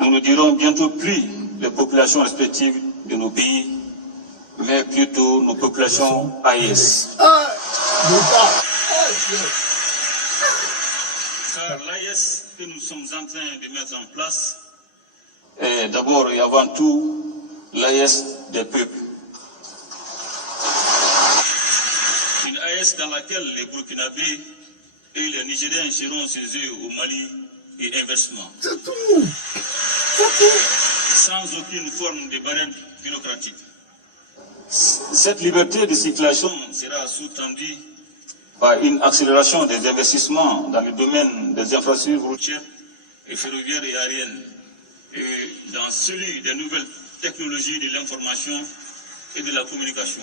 nous ne dirons bientôt plus les populations respectives de nos pays, mais plutôt nos populations AES. Car l'AES que nous sommes en train de mettre en place est d'abord et avant tout l'AES des peuples. Une AES dans laquelle les Burkinabés et les Nigériens seront chez eux au Mali et inversement. C'est tout. Sans aucune forme de barème bureaucratique. Cette liberté de circulation sera sous-tendue par une accélération des investissements dans le domaine des infrastructures routières et ferroviaires et aériennes, et dans celui des nouvelles technologies de l'information et de la communication.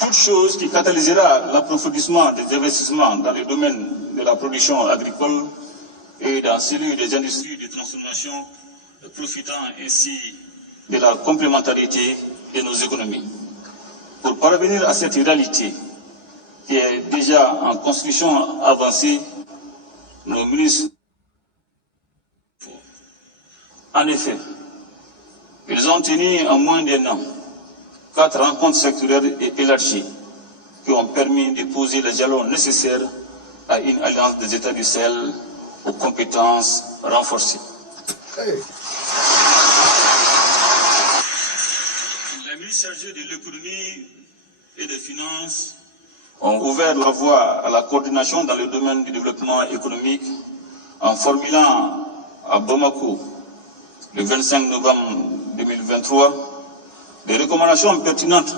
Toute chose qui catalysera l'approfondissement des investissements dans le domaine de la production agricole et dans celui des industries de transformation, profitant ainsi de la complémentarité de nos économies. Pour parvenir à cette réalité qui est déjà en construction avancée, nos ministres, en effet, ils ont tenu en moins d'un an 4 rencontres sectorielles et élargies qui ont permis de poser les jalons nécessaires à une alliance des États du Sahel aux compétences renforcées. Les ministres chargés de l'économie et des finances ont ouvert la voie à la coordination dans le domaine du développement économique en formulant à Bamako, le 25 novembre 2023, des recommandations pertinentes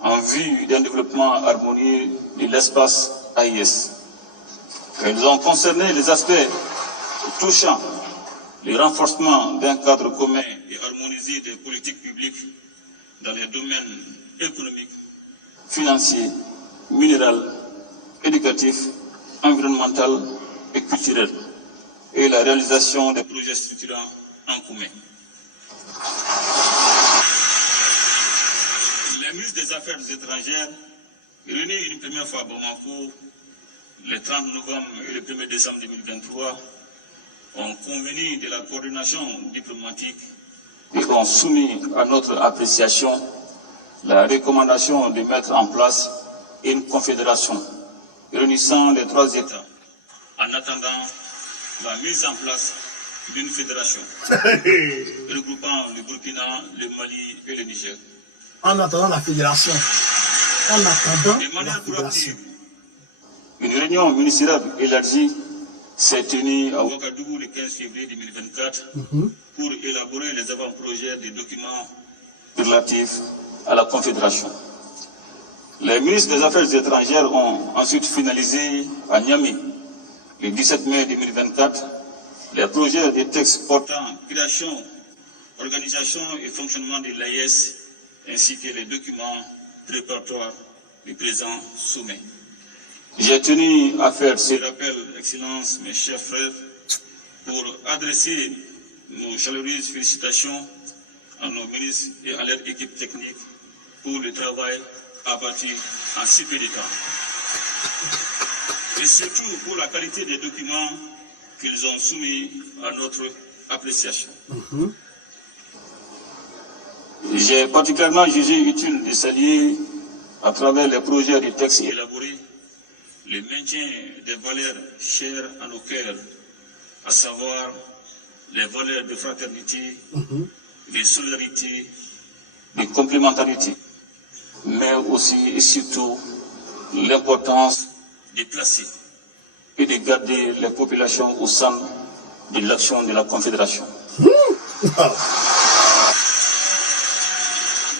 en vue d'un développement harmonieux de l'espace AIS. Elles ont concerné les aspects touchant le renforcement d'un cadre commun et harmonisé des politiques publiques dans les domaines économiques, financiers, minéral, éducatif, environnemental et culturel, et la réalisation des projets structurants en commun. Les ministres des Affaires étrangères, réunis une première fois à Bamako, le 30 novembre et le 1er décembre 2023, ont convenu de la coordination diplomatique et ont soumis à notre appréciation la recommandation de mettre en place une confédération réunissant les 3 États en attendant la mise en place d'une fédération regroupant le Burkina, le Mali et le Niger. En attendant la fédération. En attendant De manière la fédération. proactive, une réunion ministérielle élargie s'est tenue à Ouagadougou le 15 février 2024 pour élaborer les avant-projets des documents relatifs à la Confédération. Les ministres des Affaires étrangères ont ensuite finalisé à Niamey, le 17 mai 2024, les projets de textes portant création, organisation et fonctionnement de l'AIS, ainsi que les documents préparatoires du présent sommet. J'ai tenu à faire ce rappel, Excellences, mes chers frères, pour adresser nos chaleureuses félicitations à nos ministres et à leur équipe technique pour le travail abattu en si peu de temps. Et surtout pour la qualité des documents qu'ils ont soumis à notre appréciation. J'ai particulièrement jugé utile de saluer, à travers les projets de textes élaborés, le maintien des valeurs chères à nos cœurs, à savoir les valeurs de fraternité, de solidarité, de complémentarité, mais aussi et surtout l'importance de placer et de garder les populations au centre de l'action de la Confédération.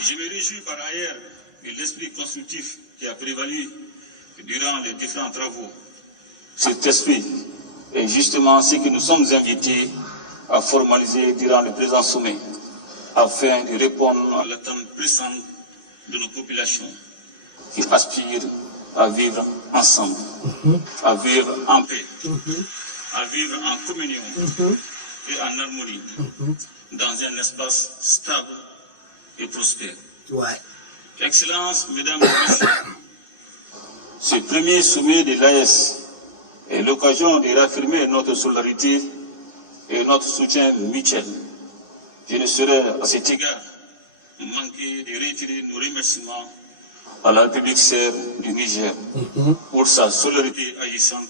Je me réjouis par ailleurs de l'esprit constructif qui a prévalu durant les différents travaux. Cet esprit est justement ce que nous sommes invités à formaliser durant le présent sommet, afin de répondre à l'attente pressante de nos populations qui aspirent à vivre ensemble, à vivre en paix, à vivre en communion et en harmonie, dans un espace stable et prospère. Ouais. Excellences, Mesdames et Messieurs, ce premier sommet de l'AES est l'occasion de réaffirmer notre solidarité et notre soutien mutuel. Je ne saurais à cet égard manquer de réitérer nos remerciements à la République sœur du Niger pour sa solidarité agissante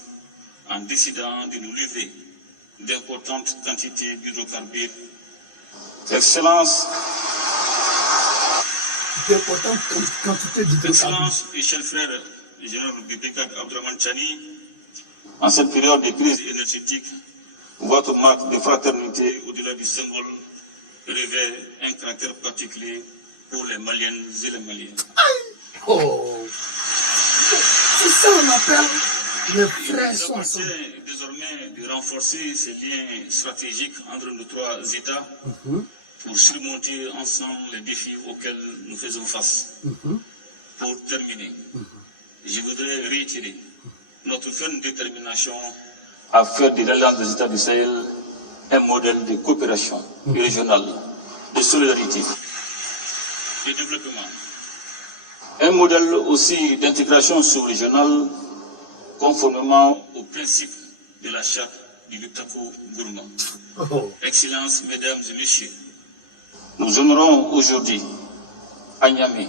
en décidant de nous livrer d'importantes quantités d'hydrocarbures. Excellences, Excellences et chers frères, le général Bébékat Abdraman Chani, en cette période de crise énergétique, votre marque de fraternité au-delà du symbole revêt un caractère particulier pour les Maliennes et les Maliens. Oh. C'est ça on appelle les frères sont ensemble. Il appartient désormais de renforcer ces liens stratégiques entre nos 3 États pour surmonter ensemble les défis auxquels nous faisons face. Pour terminer, je voudrais réitérer notre ferme détermination à faire de l'Alliance des États du Sahel un modèle de coopération régionale, de solidarité et de développement. Un modèle aussi d'intégration sous-régionale conformément aux principes de la charte du Lutako Gourma. Excellences, Mesdames et Messieurs, nous honorons aujourd'hui à Niamey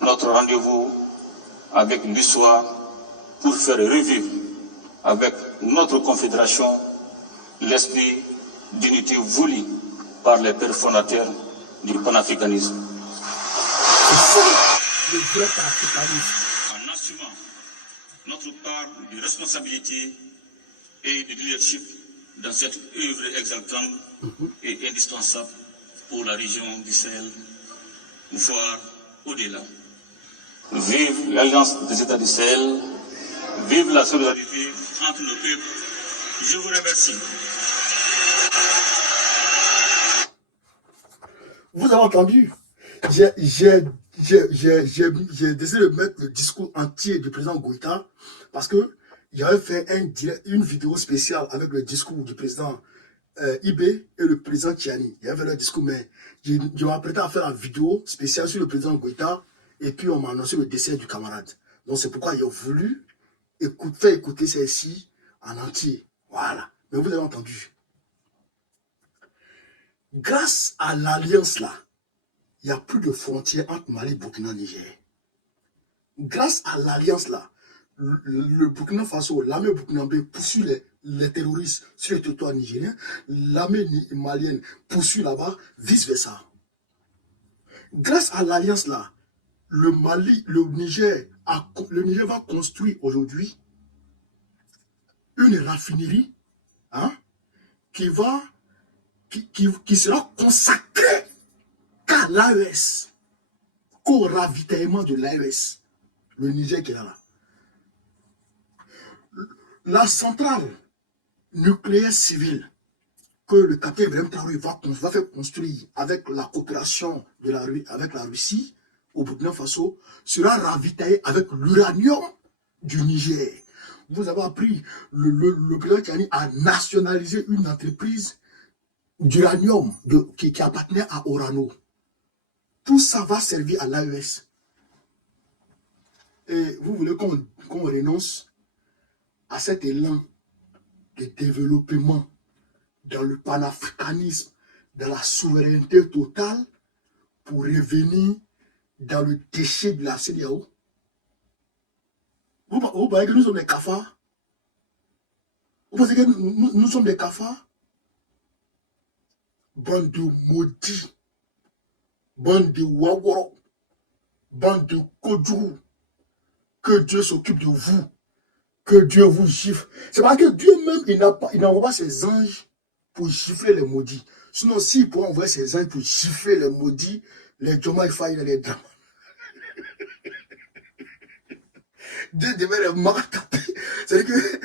notre rendez-vous avec l'histoire pour faire revivre avec notre confédération l'esprit d'unité voulu par les pères fondateurs du panafricanisme. Le vrai panafricanisme. En assumant notre part de responsabilité et de leadership dans cette œuvre exaltante et indispensable pour la région du Sahel, voire au-delà. Vive l'Alliance des États du Sahel, vive la solidarité entre nos peuples Je vous remercie. Vous avez entendu? J'ai décidé de mettre le discours entier du président Goïta parce que j'avais fait une vidéo spéciale avec le discours du président Ibé et le président Tiani. Il y avait le discours, mais je m'apprêtais à faire la vidéo spéciale sur le président Goïta et puis on m'a annoncé le décès du camarade. Donc c'est pourquoi j'ai voulu faire écouter celle-ci en entier. Voilà. Mais vous avez entendu. Grâce à l'alliance là, il n'y a plus de frontières entre Mali, Burkina et Niger. Grâce à l'alliance là, le Burkina Faso, l'armée burkinabé poursuit les terroristes sur le territoire nigérien, l'armée malienne poursuit là-bas, vice-versa. Grâce à l'alliance là, le Niger va construire aujourd'hui une raffinerie qui sera consacrée qu'à l'AES, qu'au ravitaillement de l'AES, le Niger qui est là. La centrale nucléaire civile que le capitaine Ibrahim Traoré va faire construire avec la coopération avec la Russie au Burkina Faso sera ravitaillée avec l'uranium du Niger. Vous avez appris, le président Tiani a nationalisé une entreprise d'uranium qui appartenait à Orano. Tout ça va servir à l'AES. Et vous voulez qu'on renonce à cet élan de développement dans le panafricanisme, dans la souveraineté totale, pour revenir dans le déchet de la CEDEAO? Vous pensez que nous sommes des cafards? Vous pensez que nous sommes des cafards? Bande de maudits, bande de waworo, bande de kodjou, que Dieu s'occupe de vous, que Dieu vous gifle. C'est parce que Dieu même, il n'envoie pas ses anges pour gifler les maudits. Sinon, s'il pourrait envoyer ses anges pour gifler les maudits, les Joma Ifaï, les drames. Dieu devrait les martaper. C'est-à-dire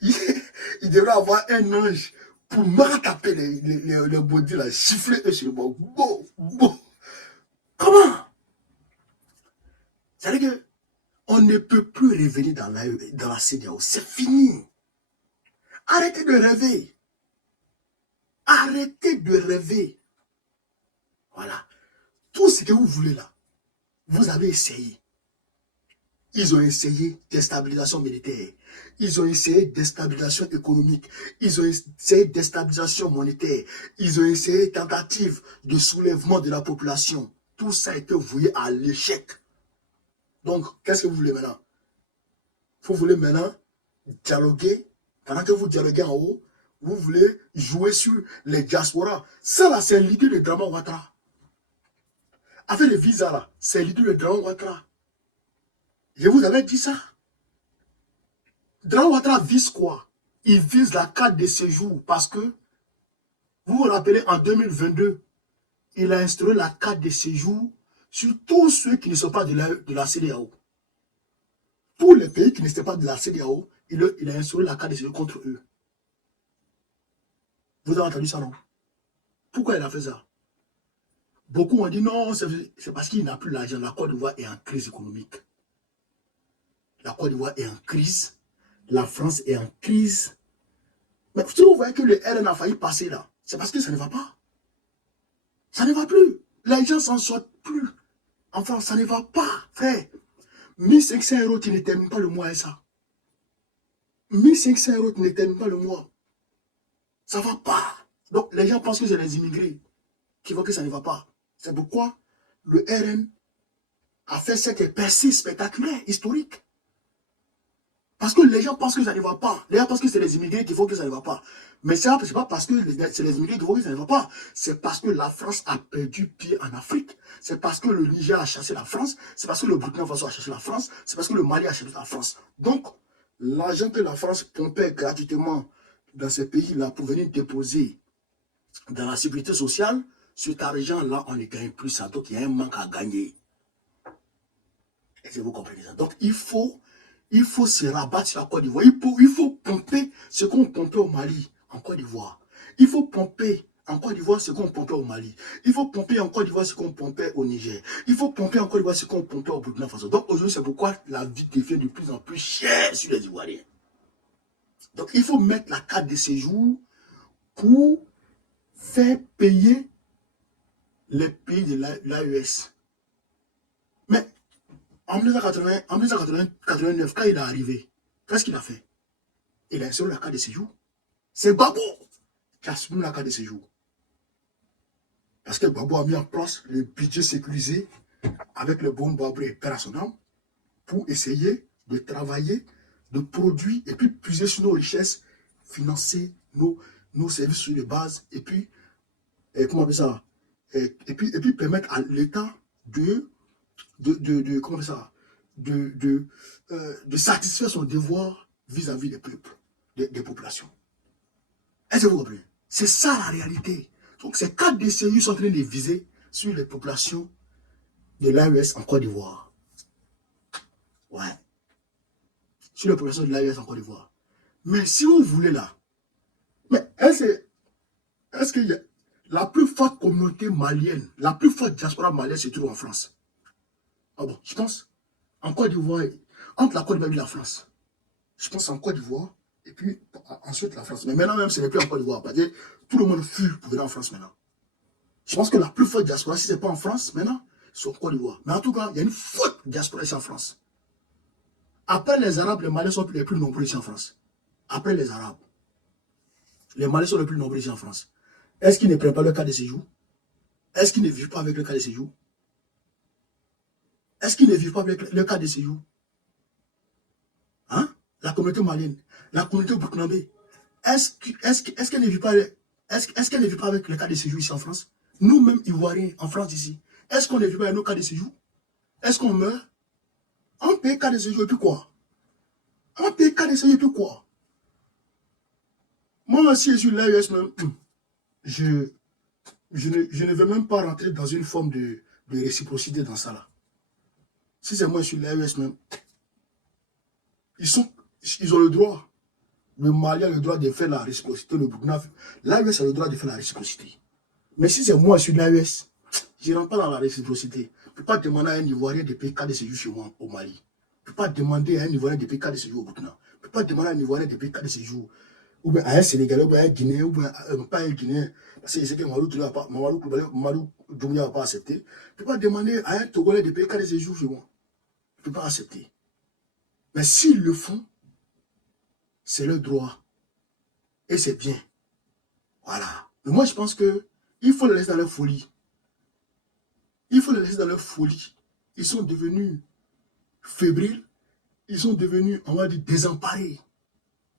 qu'il devrait avoir un ange pour martaper les maudits, là, gifler eux sur le bord. Bon. Comment? C'est-à-dire que on ne peut plus revenir dans la CEDEAO. C'est fini. Arrêtez de rêver. Arrêtez de rêver. Voilà. Tout ce que vous voulez là, vous avez essayé. Ils ont essayé déstabilisation militaire. Ils ont essayé déstabilisation économique. Ils ont essayé déstabilisation monétaire. Ils ont essayé tentative de soulèvement de la population. Tout ça a été voué à l'échec. Donc, qu'est-ce que vous voulez maintenant? Vous voulez maintenant dialoguer. Pendant que vous dialoguez en haut, vous voulez jouer sur les diasporas. Ça là, c'est l'idée de Draman Ouattara. Avec les visas là, c'est l'idée de Draman Ouattara. Je vous avais dit ça. Draman Ouattara vise quoi? Il vise la carte de séjour parce que, vous vous rappelez, en 2022, il a instauré la carte de séjour sur tous ceux qui ne sont pas de la CEDEAO. Tous les pays qui n'étaient pas de la CEDEAO, il a instauré la carte de séjour contre eux. Vous avez entendu ça, non? Pourquoi il a fait ça? Beaucoup ont dit non, c'est parce qu'il n'a plus l'argent. La Côte d'Ivoire est en crise économique. La Côte d'Ivoire est en crise. La France est en crise. Mais si vous voyez que le RN a failli passer là, c'est parce que ça ne va pas. Ça ne va plus. Les gens s'en sortent plus. Enfin, ça ne va pas, frère. 1500 €, tu ne termines pas le mois avec ça. 1500 €, tu ne termines pas le mois. Ça ne va pas. Donc, les gens pensent que c'est les immigrés qui voient que ça ne va pas. C'est pourquoi le RN a fait cette percée spectaculaire, historique. Parce que les gens pensent que ça ne va pas. Les gens pensent que c'est les immigrés qui font que ça ne va pas. Mais ce n'est pas parce que c'est les immigrés qui font que ça ne va pas. C'est parce que la France a perdu pied en Afrique. C'est parce que le Niger a chassé la France. C'est parce que le Burkina Faso a chassé la France. C'est parce que le Mali a chassé la France. Donc, l'argent que la France pompait gratuitement dans ces pays-là pour venir déposer dans la sécurité sociale, cet argent-là, on ne gagne plus ça. Donc, il y a un manque à gagner. Est-ce que vous comprenez ça? Donc, il faut il faut se rabattre sur la Côte d'Ivoire. Il faut pomper ce qu'on pompait au Mali, en Côte d'Ivoire. Il faut pomper en Côte d'Ivoire ce qu'on pompait au Mali. Il faut pomper en Côte d'Ivoire ce qu'on pompait au Niger. Il faut pomper en Côte d'Ivoire ce qu'on pompait au Burkina Faso. Donc aujourd'hui, c'est pourquoi la vie devient de plus en plus chère sur les Ivoiriens. Donc il faut mettre la carte de séjour pour faire payer les pays de l'AES. Mais en 1989, quand il est arrivé, qu'est-ce qu'il a fait? Il a installé la carte de séjour. C'est Gbagbo qui a soumis la carte de séjour. Parce que Gbagbo a mis en place le budget sécurisé avec le bon Gbagbo et père à son âme pour essayer de travailler, de produire et puis puiser sur nos richesses, financer nos services sur les bases et puis, comment on appelle ça? Et puis permettre à l'État de satisfaire son devoir vis-à-vis des peuples, des populations. Est-ce que vous comprenez? C'est ça la réalité. Donc ces 4 DCU sont en train de viser sur les populations de l'AES en Côte d'Ivoire. Ouais. Sur les populations de l'AES en Côte d'Ivoire. Mais si vous voulez là, mais est-ce qu'il y a la plus forte communauté malienne, la plus forte diaspora malienne se trouve en France? Ah bon, je pense en Côte d'Ivoire, entre la Côte d'Ivoire et la France. Je pense en Côte d'Ivoire, et puis ensuite la France. Mais maintenant même, ce n'est plus en Côte d'Ivoire. Parce que tout le monde fuit pour venir en France maintenant. Je pense que la plus forte diaspora, si ce n'est pas en France, maintenant, c'est en Côte d'Ivoire. Mais en tout cas, il y a une forte diaspora ici en France. Après les Arabes, les Maliens sont les plus nombreux ici en France. Après les Arabes, les Maliens sont les plus nombreux ici en France. Est-ce qu'ils ne prennent pas le cas de séjour? Est-ce qu'ils ne vivent pas avec le cas de séjour? Est-ce qu'ils ne vivent pas avec le cas de séjour? Hein? La communauté malienne, la communauté burkinabé, est-ce qu'elle ne vit pas, est-ce qu'elle ne vit pas avec le cas de séjour ici en France? Nous-mêmes, Ivoiriens, en France ici, est-ce qu'on ne vit pas avec nos cas de séjour? Est-ce qu'on meurt? On paye cas de séjour et puis quoi? On paye cas de séjour et puis quoi? Moi aussi, je suis l'AES même. Je ne veux même pas rentrer dans une forme de réciprocité dans ça là. Si c'est moi, je suis l'AES même. Ils ont le droit. Le Mali a le droit de faire la réciprocité. Le Burkina, l'AES a le droit de faire la réciprocité. Mais si c'est moi, je suis l'AES, je ne rentre pas dans la réciprocité. Je ne peux pas demander à un Ivoirien de payer 4 de séjour chez moi au Mali. Je ne peux pas demander à un Ivoirien de payer 4 de séjour au Burkina. Je ne peux pas demander à un Ivoirien de payer 4 de séjour. Ou bien à un Sénégalais, ou bien à un Guinéen, ou bien pas un Guinéen. Parce que je sais que Mamadou Doumbouya ne va pas accepter. Je ne peux pas demander à un Togolais de payer 4 de séjour chez moi. Je ne peux pas accepter. Mais s'ils le font, c'est leur droit. Et c'est bien. Voilà. Mais moi, je pense que il faut les laisser dans leur folie. Il faut les laisser dans leur folie. Ils sont devenus fébriles. Ils sont devenus, on va dire, désemparés.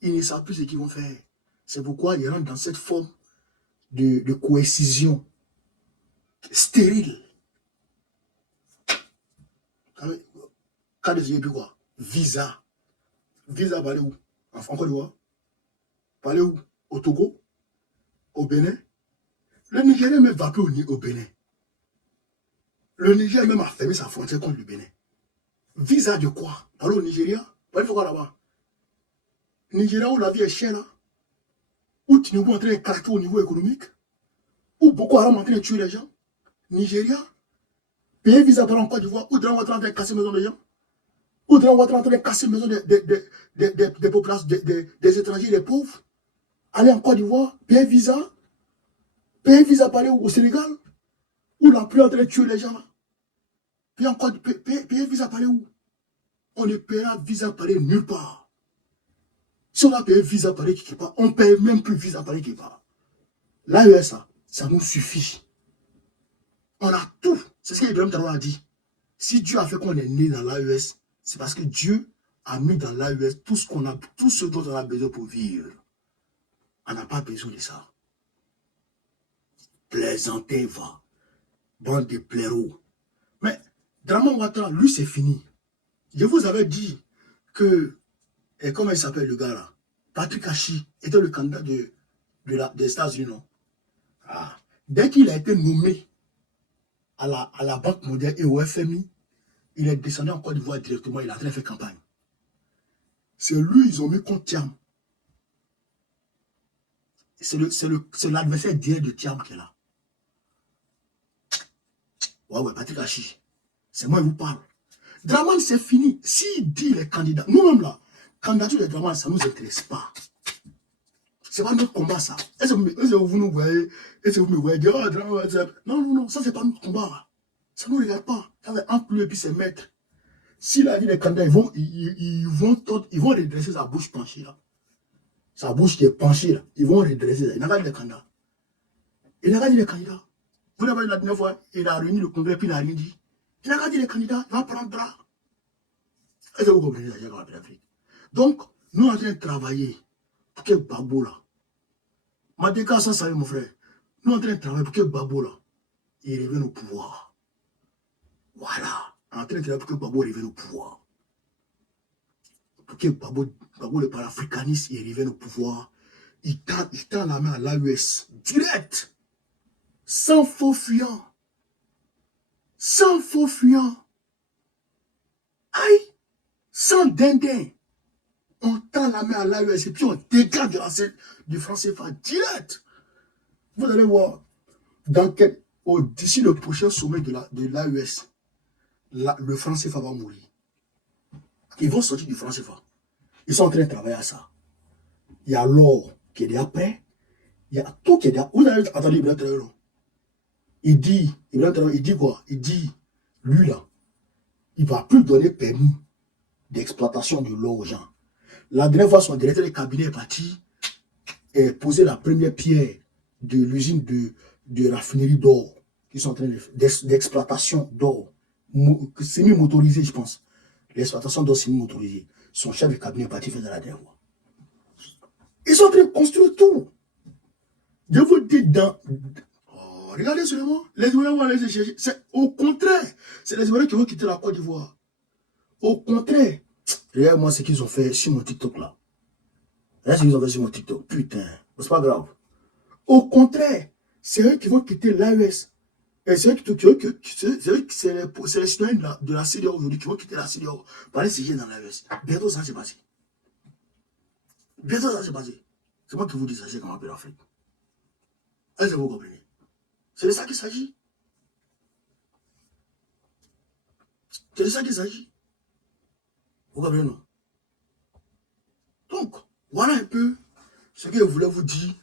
Ils ne savent plus ce qu'ils vont faire. C'est pourquoi ils rentrent dans cette forme de coercition stérile. Cas de yeux, puis quoi? Visa. Visa, va aller où? En Côte d'Ivoire? Va aller où? Au Togo? Au Bénin? Le Nigérien même va plus au Bénin. Le Niger même a fermé sa frontière contre le Bénin. Visa de quoi? Aller au Nigeria? Va aller faire quoi là-bas? Nigeria où la vie est chère là? Où Tinubu est en train de craquer au niveau économique? Où Boko Haram est en train de tuer les gens? Nigeria? Payer visa par en Côte d'Ivoire? Où Dran Ouattara est en train de casser les maisons des gens? Où Dran Ouattara est en train de casser les maisons des populations, des étrangers, des pauvres? Aller en Côte d'Ivoire? Payer visa par aller au Sénégal? Où la pluie est en train de tuer les gens là? Payer visa par aller où? On ne paiera visa par aller nulle part. Si on a payé visa par aller quelque part, on ne paye même plus visa par aller quelque part. L'AES, ça nous suffit. On a tout. C'est ce qu'Ibrahim Traoré a dit. Si Dieu a fait qu'on est né dans l'AES, c'est parce que Dieu a mis dans l'AES tout ce dont on a besoin pour vivre. On n'a pas besoin de ça. Plaisantez, va. Bande de blaireaux. Mais Draman Ouattara, lui, c'est fini. Je vous avais dit que, et comment il s'appelle le gars là? Patrick Hachi était le candidat des États-Unis, non? Ah. Dès qu'il a été nommé à la Banque mondiale et au FMI, il est descendu en Côte d'Ivoire directement, il a en train de faire campagne. C'est lui, ils ont mis contre Thiam. C'est l'adversaire direct de Thiam qui est là. Ouais, Patrick Hachi. C'est moi qui vous parle. Draman, c'est fini. S'il dit les candidats, nous-mêmes là, candidature de Draman, ça ne nous intéresse pas. C'est pas notre combat, ça. Est-ce que vous nous voyez, est-ce que vous me voyez dire, oh, Draman, non, ça c'est pas notre combat. Ça ne nous regarde pas. Ça va emplir et puis se mettre. S'il a dit les candidats, ils vont redresser sa bouche penchée là. Sa bouche qui est penchée là. Ils vont redresser ça. Il n'a pas dit les candidats. Il n'a pas dit les candidats. Vous l'avez dit la dernière fois, il a réuni le congrès puis il n'a rien dit. Il n'a pas dit les candidats, il va prendre bras. Est-ce que vous comprenez ça, l'Afrique? Donc, nous sommes en train de travailler pour que Babo là, Madeka sans salut mon frère, nous sommes en train de travailler pour que Babo là, il revienne au pouvoir. Voilà. En train de travailler pour que Babo revienne au pouvoir. Pour que Babo le panafricaniste, il revienne au pouvoir. Il tend la main à l'AES, direct. Sans faux fuyant. Sans faux fuyant. Aïe. Sans dindin. On tend la main à l'AES et puis on dégage du franc CFA direct. Vous allez voir, d'ici le prochain sommet de l'AES, le franc CFA va mourir. Ils vont sortir du franc CFA. Ils sont en train de travailler à ça. Il y a l'or qui est déjà prêt. Il y a tout qui est déjà... Vous avez entendu Ibrahim Traoré? Il dit quoi? Il dit, lui là, il ne va plus donner permis d'exploitation de l'or aux gens. La dernière fois, son directeur de cabinet est parti et poser la première pierre de l'usine de raffinerie d'or qui sont en train d'exploitation d'or. Semi-motorisée, je pense. L'exploitation d'or semi-motorisée. Son chef de cabinet est parti faire de la dernière fois. Ils sont en train de construire tout. Je vous dis regardez seulement, les Ivoiriens vont aller se chercher. Au contraire, c'est les Ivoiriens qui vont quitter la Côte d'Ivoire. Au contraire, regarde-moi ce qu'ils ont fait sur mon TikTok là. Regarde ce qu'ils ont fait sur mon TikTok. Putain, c'est pas grave. Au contraire, c'est eux qui vont quitter l'AES. Et c'est les citoyens de la CEDEAO aujourd'hui qui vont quitter la CEDEAO pour aller siéger dans l'AES. Bientôt ça s'est passé. Bientôt ça s'est passé. C'est moi qui vous dis ça, c'est comme appelle l'Afrique. Est-ce que vous comprenez? C'est de ça qu'il s'agit. C'est de ça qu'il s'agit. Vous comprenez, non? Donc, voilà un peu ce que je voulais vous dire.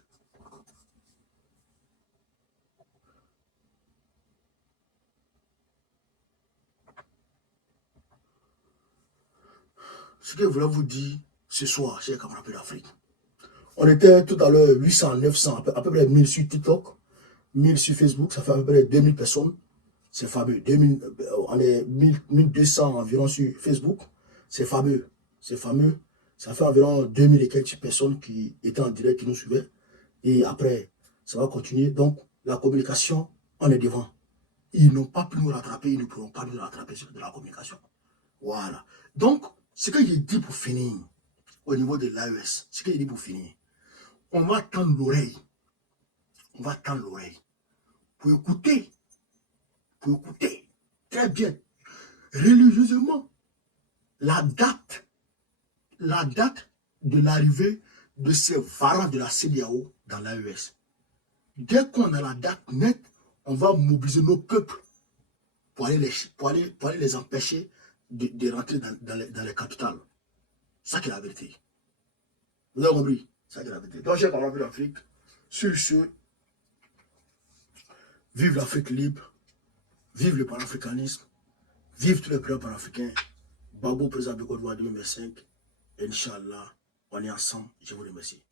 Ce que je voulais vous dire ce soir, chez les camarades d'Afrique. On était tout à l'heure 800, 900, à peu près 1000 sur TikTok, 1000 sur Facebook, ça fait à peu près 2000 personnes. C'est fameux. On est 1200 environ sur Facebook. C'est fameux. C'est fameux. Ça fait environ 2000 et quelques personnes qui étaient en direct, qui nous suivaient. Et après, ça va continuer. Donc, la communication, on est devant. Ils n'ont pas pu nous rattraper, ils ne pourront pas nous rattraper sur de la communication. Voilà. Donc, ce que j'ai dit pour finir, au niveau de l'AES, ce que j'ai dit pour finir, on va tendre l'oreille. On va tendre l'oreille. Pour écouter très bien, religieusement, la date de l'arrivée de ces varans de la CEDEAO dans l'AES. Dès qu'on a la date nette, on va mobiliser nos peuples pour aller les empêcher de rentrer dans les capitales. Ça qui est la vérité. Vous avez compris? Ça qui est la vérité. Donc, j'ai parlé de l'Afrique. Sur ce, vive l'Afrique libre. Vive le panafricanisme. Vive tous les peuples panafricains. Babo, président de Côte d'Ivoire 2025. Inch'Allah, on est ensemble. Je vous remercie.